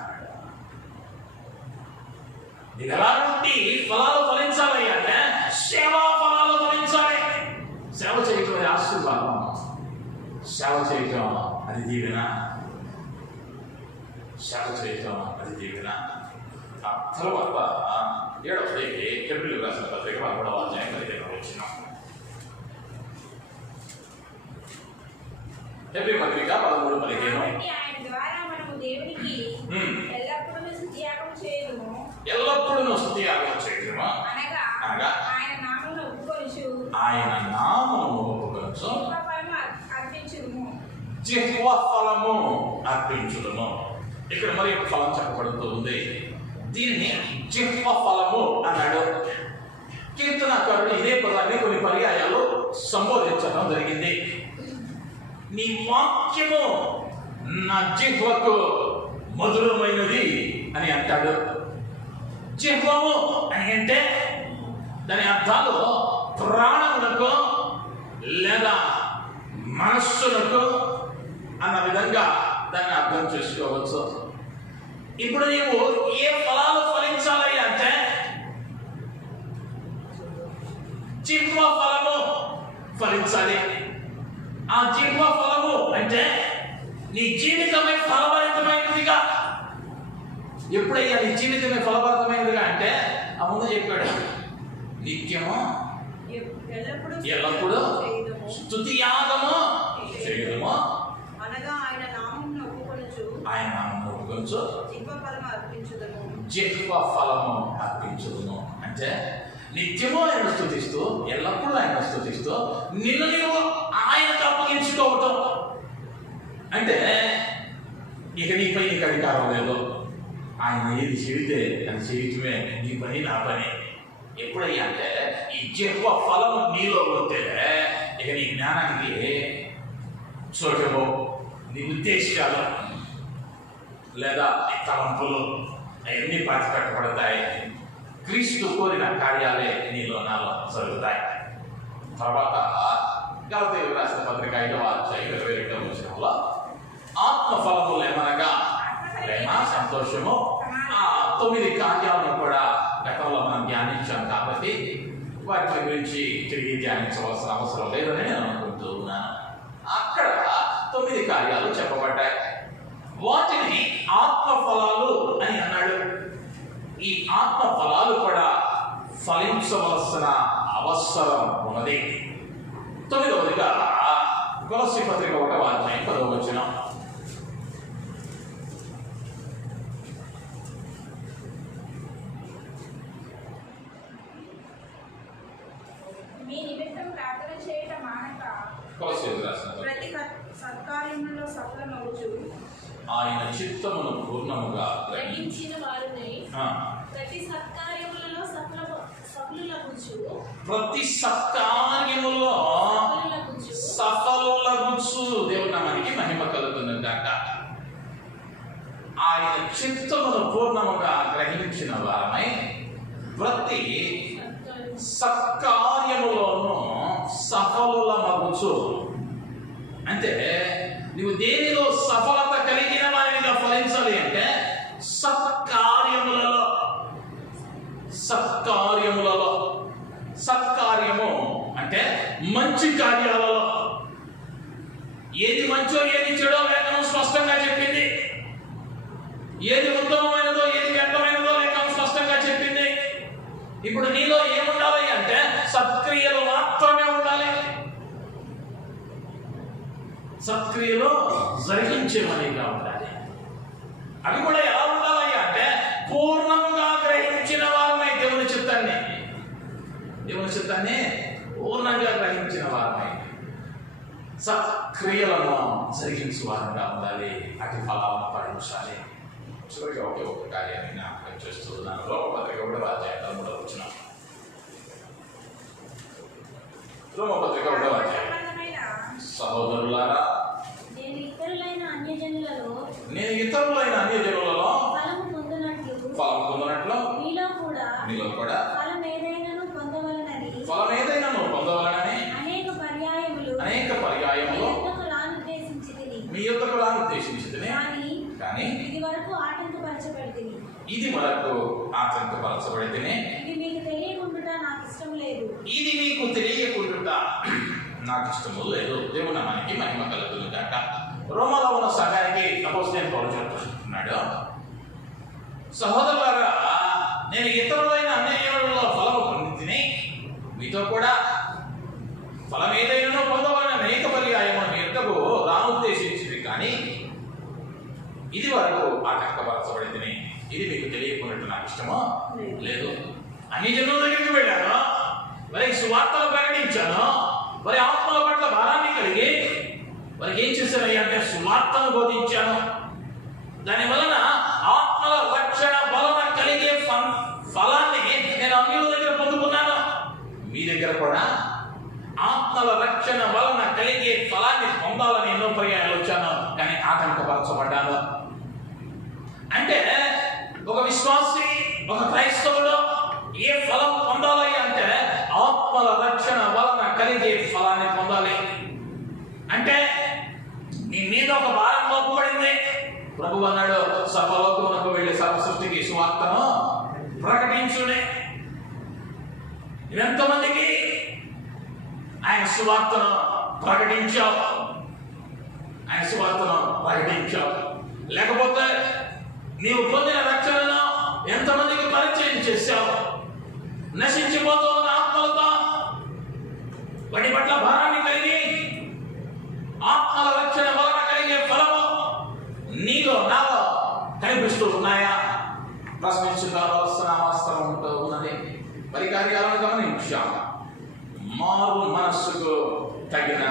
ఇది ఎలా నుండి ఫలాలు ఫలించాలి అంటే సేవా ఫలాలు ఫలించాలి. సేవ చేయటం అది ఆశీర్వాదం, సేవ చేయటం అది దీవెన, సేవ చేయటం అది దీవెన. ఆ తర్వాత 7వ తేదీ హెబ్రీయులకు రాసిన పత్రిక 11వ అధ్యాయం 15వ వచనం. హెబ్రీ పత్రిక 13:15. ఆయన ద్వారా మనము దేవునికి ఎల్లప్పుడూ స్తుతియాగం చేయుదుము, ఎల్లప్పుడూ స్తుతియాగం చేయుదుము, అనగా ఆయన నామమును ఒప్పుకొనుచు, ఆయన నామమును ఒప్పుకొనుచు జిహ్వా ఫలము అర్పించుదుము. ఇక్కడ మరి ఒక ఫలం చెప్పబడుతూ ఉంది, దీన్ని జిహ్వా ఫలము అన్నాడు. కీర్తనకారుడు ఇదే పదాన్ని కొన్ని పర్యాయాలు సంబోధించడం జరిగింది. నీ వాక్యము నా జిహ్వకు మధురమైనది అని అంటాడు. జిహ్వము అని అంటే దాని అర్థాలు ప్రాణములకు లేదా మనస్సులకు అన్న విధంగా దాన్ని అర్థం చేసుకోవచ్చు. ఇప్పుడు నీవు ఏ ఫలాలు ఫలించాలి అంటే జిహ్వ ఫలము ఫలించాలి. ఆ జిహ్వ ఫలము అంటే నీ జీవితమే ఫలభరితమైనదిగా. ఎప్పుడయ్యా నీ జీవితమే ఫలభరితమైనదిగా అంటే ఆ ముందు చెప్పాడు, నిత్యము ఎల్లప్పుడూ స్తుతియాగము చేయుదుము, అనగా ఆయన నామమును ఒప్పుకొనుచు, ఆయన నామమును ఒప్పుకొనుచు జిహ్వ ఫలము అర్పించుదుము. జిహ్వ ఫలము అర్పించుదుము అంటే నిత్యము ఆయన స్తుతిస్తూ, ఎల్లప్పుడూ ఆయన స్తుతిస్తూ నిన్ను నీవు ఆయనకు అప్పగించుకోవటం. అంటే ఇక నీపై నీకు అధికారం లేదు, ఆయన ఏది చెబితే అది చేయటమే నీ పని, నా పని. ఎప్పుడయ్యా అంటే ఈ జిహ్వ ఫలము నీలో ఉంటే ఇక నీ జ్ఞానానికి చోటము, నీ ఉద్దేశాలు లేదా నీ తలంపులు అవన్నీ పాతిపెట్టబడతాయి. క్రీస్తు కోరిన కార్యాలే నీలో నాలో జరుగుతాయి. తర్వాత గలతీయులకు రాసిన పత్రిక 5వ అధ్యాయం 22వ వచనంలో ఆత్మఫలములు ఏమనగా ప్రేమ, సంతోషము, ఆ 9 కార్యాలను కూడా గతంలో మనం ధ్యానించాం కాబట్టి వాటి గురించి తిరిగి ధ్యానించవలసిన అవసరం లేదని నేను అనుకుంటూ ఉన్నాను. అక్కడ 9 కార్యాలు చెప్పబడ్డాయి. వాటిని ఆత్మఫలాలు అని అన్నాడు. ఈ ఆత్మ ఫలాలు కూడా ఫలించవలసిన అవసరం ఉన్నది. 9వదిగా కొలస్సీ పత్రిక 1వ అధ్యాయం 10వ వచనం. మీ నిమిత్తం ప్రార్థన చేయటం మానక కొలస్సీయులకు రాసిన ప్రతి సత్కార్యములో సఫలమవుచు, ఆయన చిత్తమును పూర్ణముగా గ్రహించిన వారిని ప్రతి సత్కార్యములలో సఫలులగుచు దేవుని నామానికి మహిమ కలుగుతుంది కాక. ఆయన చిత్తమును పూర్ణముగా గ్రహించిన వారమై ప్రతి సత్కార్యములోనూ సఫలులమగుచు. అంటే నువ్వు దేనిలో సఫలత కలిగిన వారిగా ఫలించాలి అంటే సత్కార్యములలో. సత్కార్యము అంటే మంచి కార్యాలలో. ఏది మంచో ఏది చెడో లేఖనం స్పష్టంగా చెప్పింది. ఏది ఉత్తమమైనదో ఏది వ్యర్థమైనదో లేఖనం స్పష్టంగా చెప్పింది. ఇప్పుడు నీలో ఏముండాలి అంటే సత్క్రియలు మాత్రమే ఉండాలి. సత్క్రియలు జరిగించేవనిగా ఉండాలి. అవి కూడా ఎలా ఉండాలి అంటే పూర్ణంగా గ్రహించిన వారమై దేవుని చిత్తాన్ని పూర్ణంగా గ్రహించిన వారమై సత్క్రియలను జరిగించే వారంగా ఉండాలి. అటు ఫలాలను ఫలించాలి. చివరిగా ఒక కార్యాన్ని జ్ఞాపకం చేస్తున్నాను. రోమపత్రిక 1వ అధ్యాయం 3వ వచనం. రోమపత్రిక 1వ అధ్యాయం. సహోదరులారా, నేను ఇతరులైన అన్యజనులలో ఫలము పొందునట్లు మీలో కూడా ఫలం ఏదైనాను పొందవలనని అనేక పర్యాయములు మీ యొద్దకు రానుద్దేశించితిని. కానీ ఇది వరకు ఆటంకపరచబడితిని. ఇది మీకు తెలియకుండా నాకు ఇష్టము లేదు. దేవుని నామానికి మహిమ కలుగును గాక. రోమాలో ఉన్న సంఘానికి అపోస్తలుడైన పౌలు చెప్తున్నాడు, సహోదరులారా, నేను ఇతరులైన అన్యజనులలో ఫలము పొందితిని, మీతో కూడా ఫలం ఏదైనా పొందవాలని అనేక పర్యాయములు మీ యొద్దకు రానుద్దేశించింది. కానీ ఇది వరకు ఆటంకపరచబడింది. ఇది మీకు తెలియకున్నట్టు నాకు ఇష్టమో లేదు. అన్ని జనుల దగ్గరికి వెళ్ళాను, వారికి సువార్తలు ప్రకటించాను, వారి ఆత్మల పట్ల భారాన్ని కలిగి వారికి ఏం చేశానయ్యా అంటే సువార్తను బోధించాను. దాని వలన ఆత్మల రక్షణ వలన కలిగే ఫలాన్ని నేను అన్యుల దగ్గర పొందుకున్నాను. మీ దగ్గర కూడా ఆత్మల రక్షణ వలన కలిగే ఫలాన్ని పొందాలని ఎన్నో పర్యాయాలు వచ్చాను, కానీ ఆటంకపరచబడ్డాను. అంటే ఒక విశ్వాసి, ఒక క్రైస్తవుడు ఏ ఫలం పొందాలి అంటే ఆత్మల రక్షణ వలన కలిగే ఫలాన్ని పొందాలి. అంటే నీ మీద ఒక భారం మోపబడింది. ప్రభు అన్నాడు, సర్వలోకమునకు వెళ్ళి సర్వ సృష్టికి సువార్తను ప్రకటించునే. ఎంతమందికి ఆయన సువార్తను ప్రకటించావు? లేకపోతే నీవు పొందిన రక్షణను ఎంతమందికి పరిచయం చేశావు? నశించిపోతున్న ఆత్మలతో వాటి పట్ల భారాన్ని కలిగి ఆత్మల రక్షణ వలన కలిగే ఫలము నీలో నాలో కనిపిస్తూ ఉన్నాయా? ప్రశ్నించుకోవాల్సిన అవసరం ఉన్నది. మరి కార్యాలను గమనించాము. మారు మనస్సుకు తగిన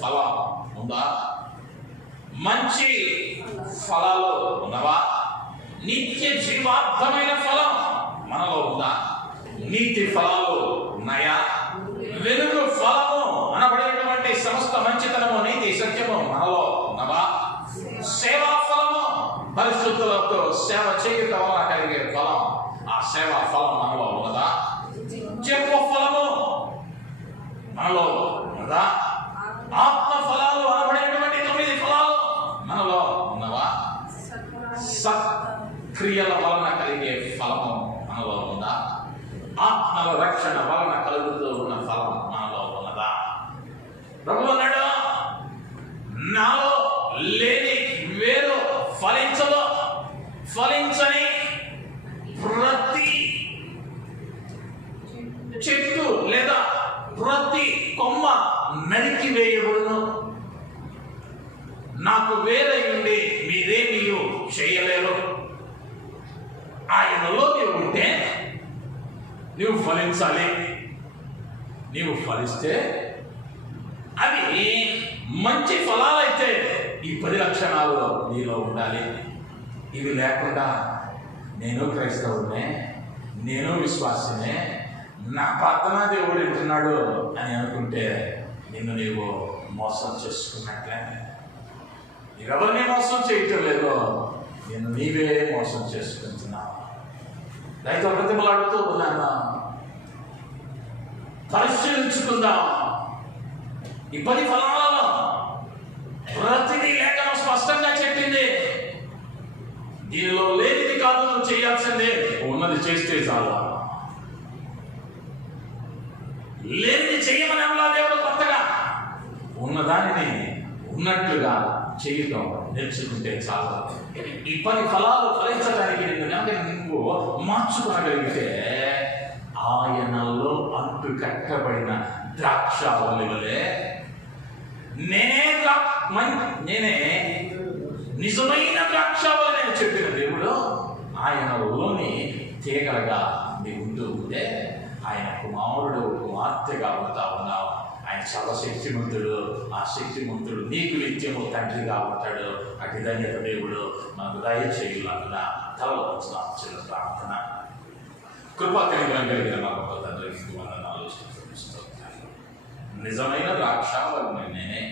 ఫలం ఉందా? మంచి ఫలాలు ఉన్నవా? నిత్య జీవార్థమైన ఫలం మనలో ఉందా? నీతి ఫలాలు ఉన్నాయా? వెలుగు ఫలము అనబడినటువంటి సమస్త మంచితనము, నీతి, సత్యము మనలో ఉన్నవా? సేవా ఫలము, పరిశుద్ధులతో సేవ చేయుట వలన కలిగే ఫలం, ఆ సేవా ఫలం మనలో ఉన్నదా? జప ఫలము మనలో ఉన్నదా? ఆత్మ ఫలాలు అనబడినటువంటి 9 ఫలాలు మనలో ఉన్నవా? సత్క్రియల వలన కలిగే ఫలము మనలో ఉందా? ఆత్మల రక్షణ వలన కలుగుతూ ఉన్న ఫలం మనలో ఉన్నదా? ప్రభు అన్నాడు, నాలో లేని వేరు ఫలించదు. ఫలించని ప్రతి చెట్టు లేదా ప్రతి కొమ్మ నరికి వేయబడును. నాకు వేరై ఉండి మీరేమీ చేయలేరు. ఆయనలో నీవు ఉంటే నీవు ఫలించాలి. నీవు ఫలిస్తే అవి మంచి ఫలాలైతే ఈ 10 లక్షణాలు నీలో ఉండాలి. ఇవి లేకుండా నేను క్రైస్తవునే, నేను విశ్వాసనే, నా ప్రార్థనా దేవుడు వింటున్నాడు అని అనుకుంటే నిన్ను నీవు మోసం చేసుకున్నట్లే. ఎవరిని మోసం చేయటం లేదు, నేను నీవే మోసం చేసుకుంటున్నా. రైతు ప్రతిమలాడుతూ ఉన్నాను. పరిశీలించుకుందాం. ఈ 10 ఫలాలలో ప్రతిదీ లేఖనం స్పష్టంగా చెప్పింది. దీనిలో లేనిది కాదు నువ్వు చేయాల్సిందే, ఉన్నది చేస్తే చాలా. లేనిది చెయ్యమని అలా దేవుడు కొత్తగా, ఉన్నదానిని ఉన్నట్లుగా చేయటం నేర్చుకుంటే చాలా. ఈ 10 ఫలాలు ఫలించడానికి నువ్వు మార్చుకోగలిగితే ఆయనలో అంటు కట్టబడిన ద్రాక్షావళి వలె నేనే నిజమైన ద్రాక్షావళి నేను చెప్పిన దేవుడు ఆయనలోని తీగలుగా నీ ఉంటూ ఉంటే ఆయన కుమారుడు కుమార్తెగా అవుతా ఉన్నావు. ఆయన చాలా శక్తిమంతుడు. ఆ శక్తిమంతుడు నీకు నిత్యము తండ్రిగా ఉంటాడు. అటు ధన్యత దేవుడు మనకు దయచేయాలన్న తలవంచున్నాం. చిన్న ప్రార్థన. కృపా కలిగిన మా గొప్ప తండ్రికి వందనాలు. నిజమైన ద్రాక్షావళి నేనే.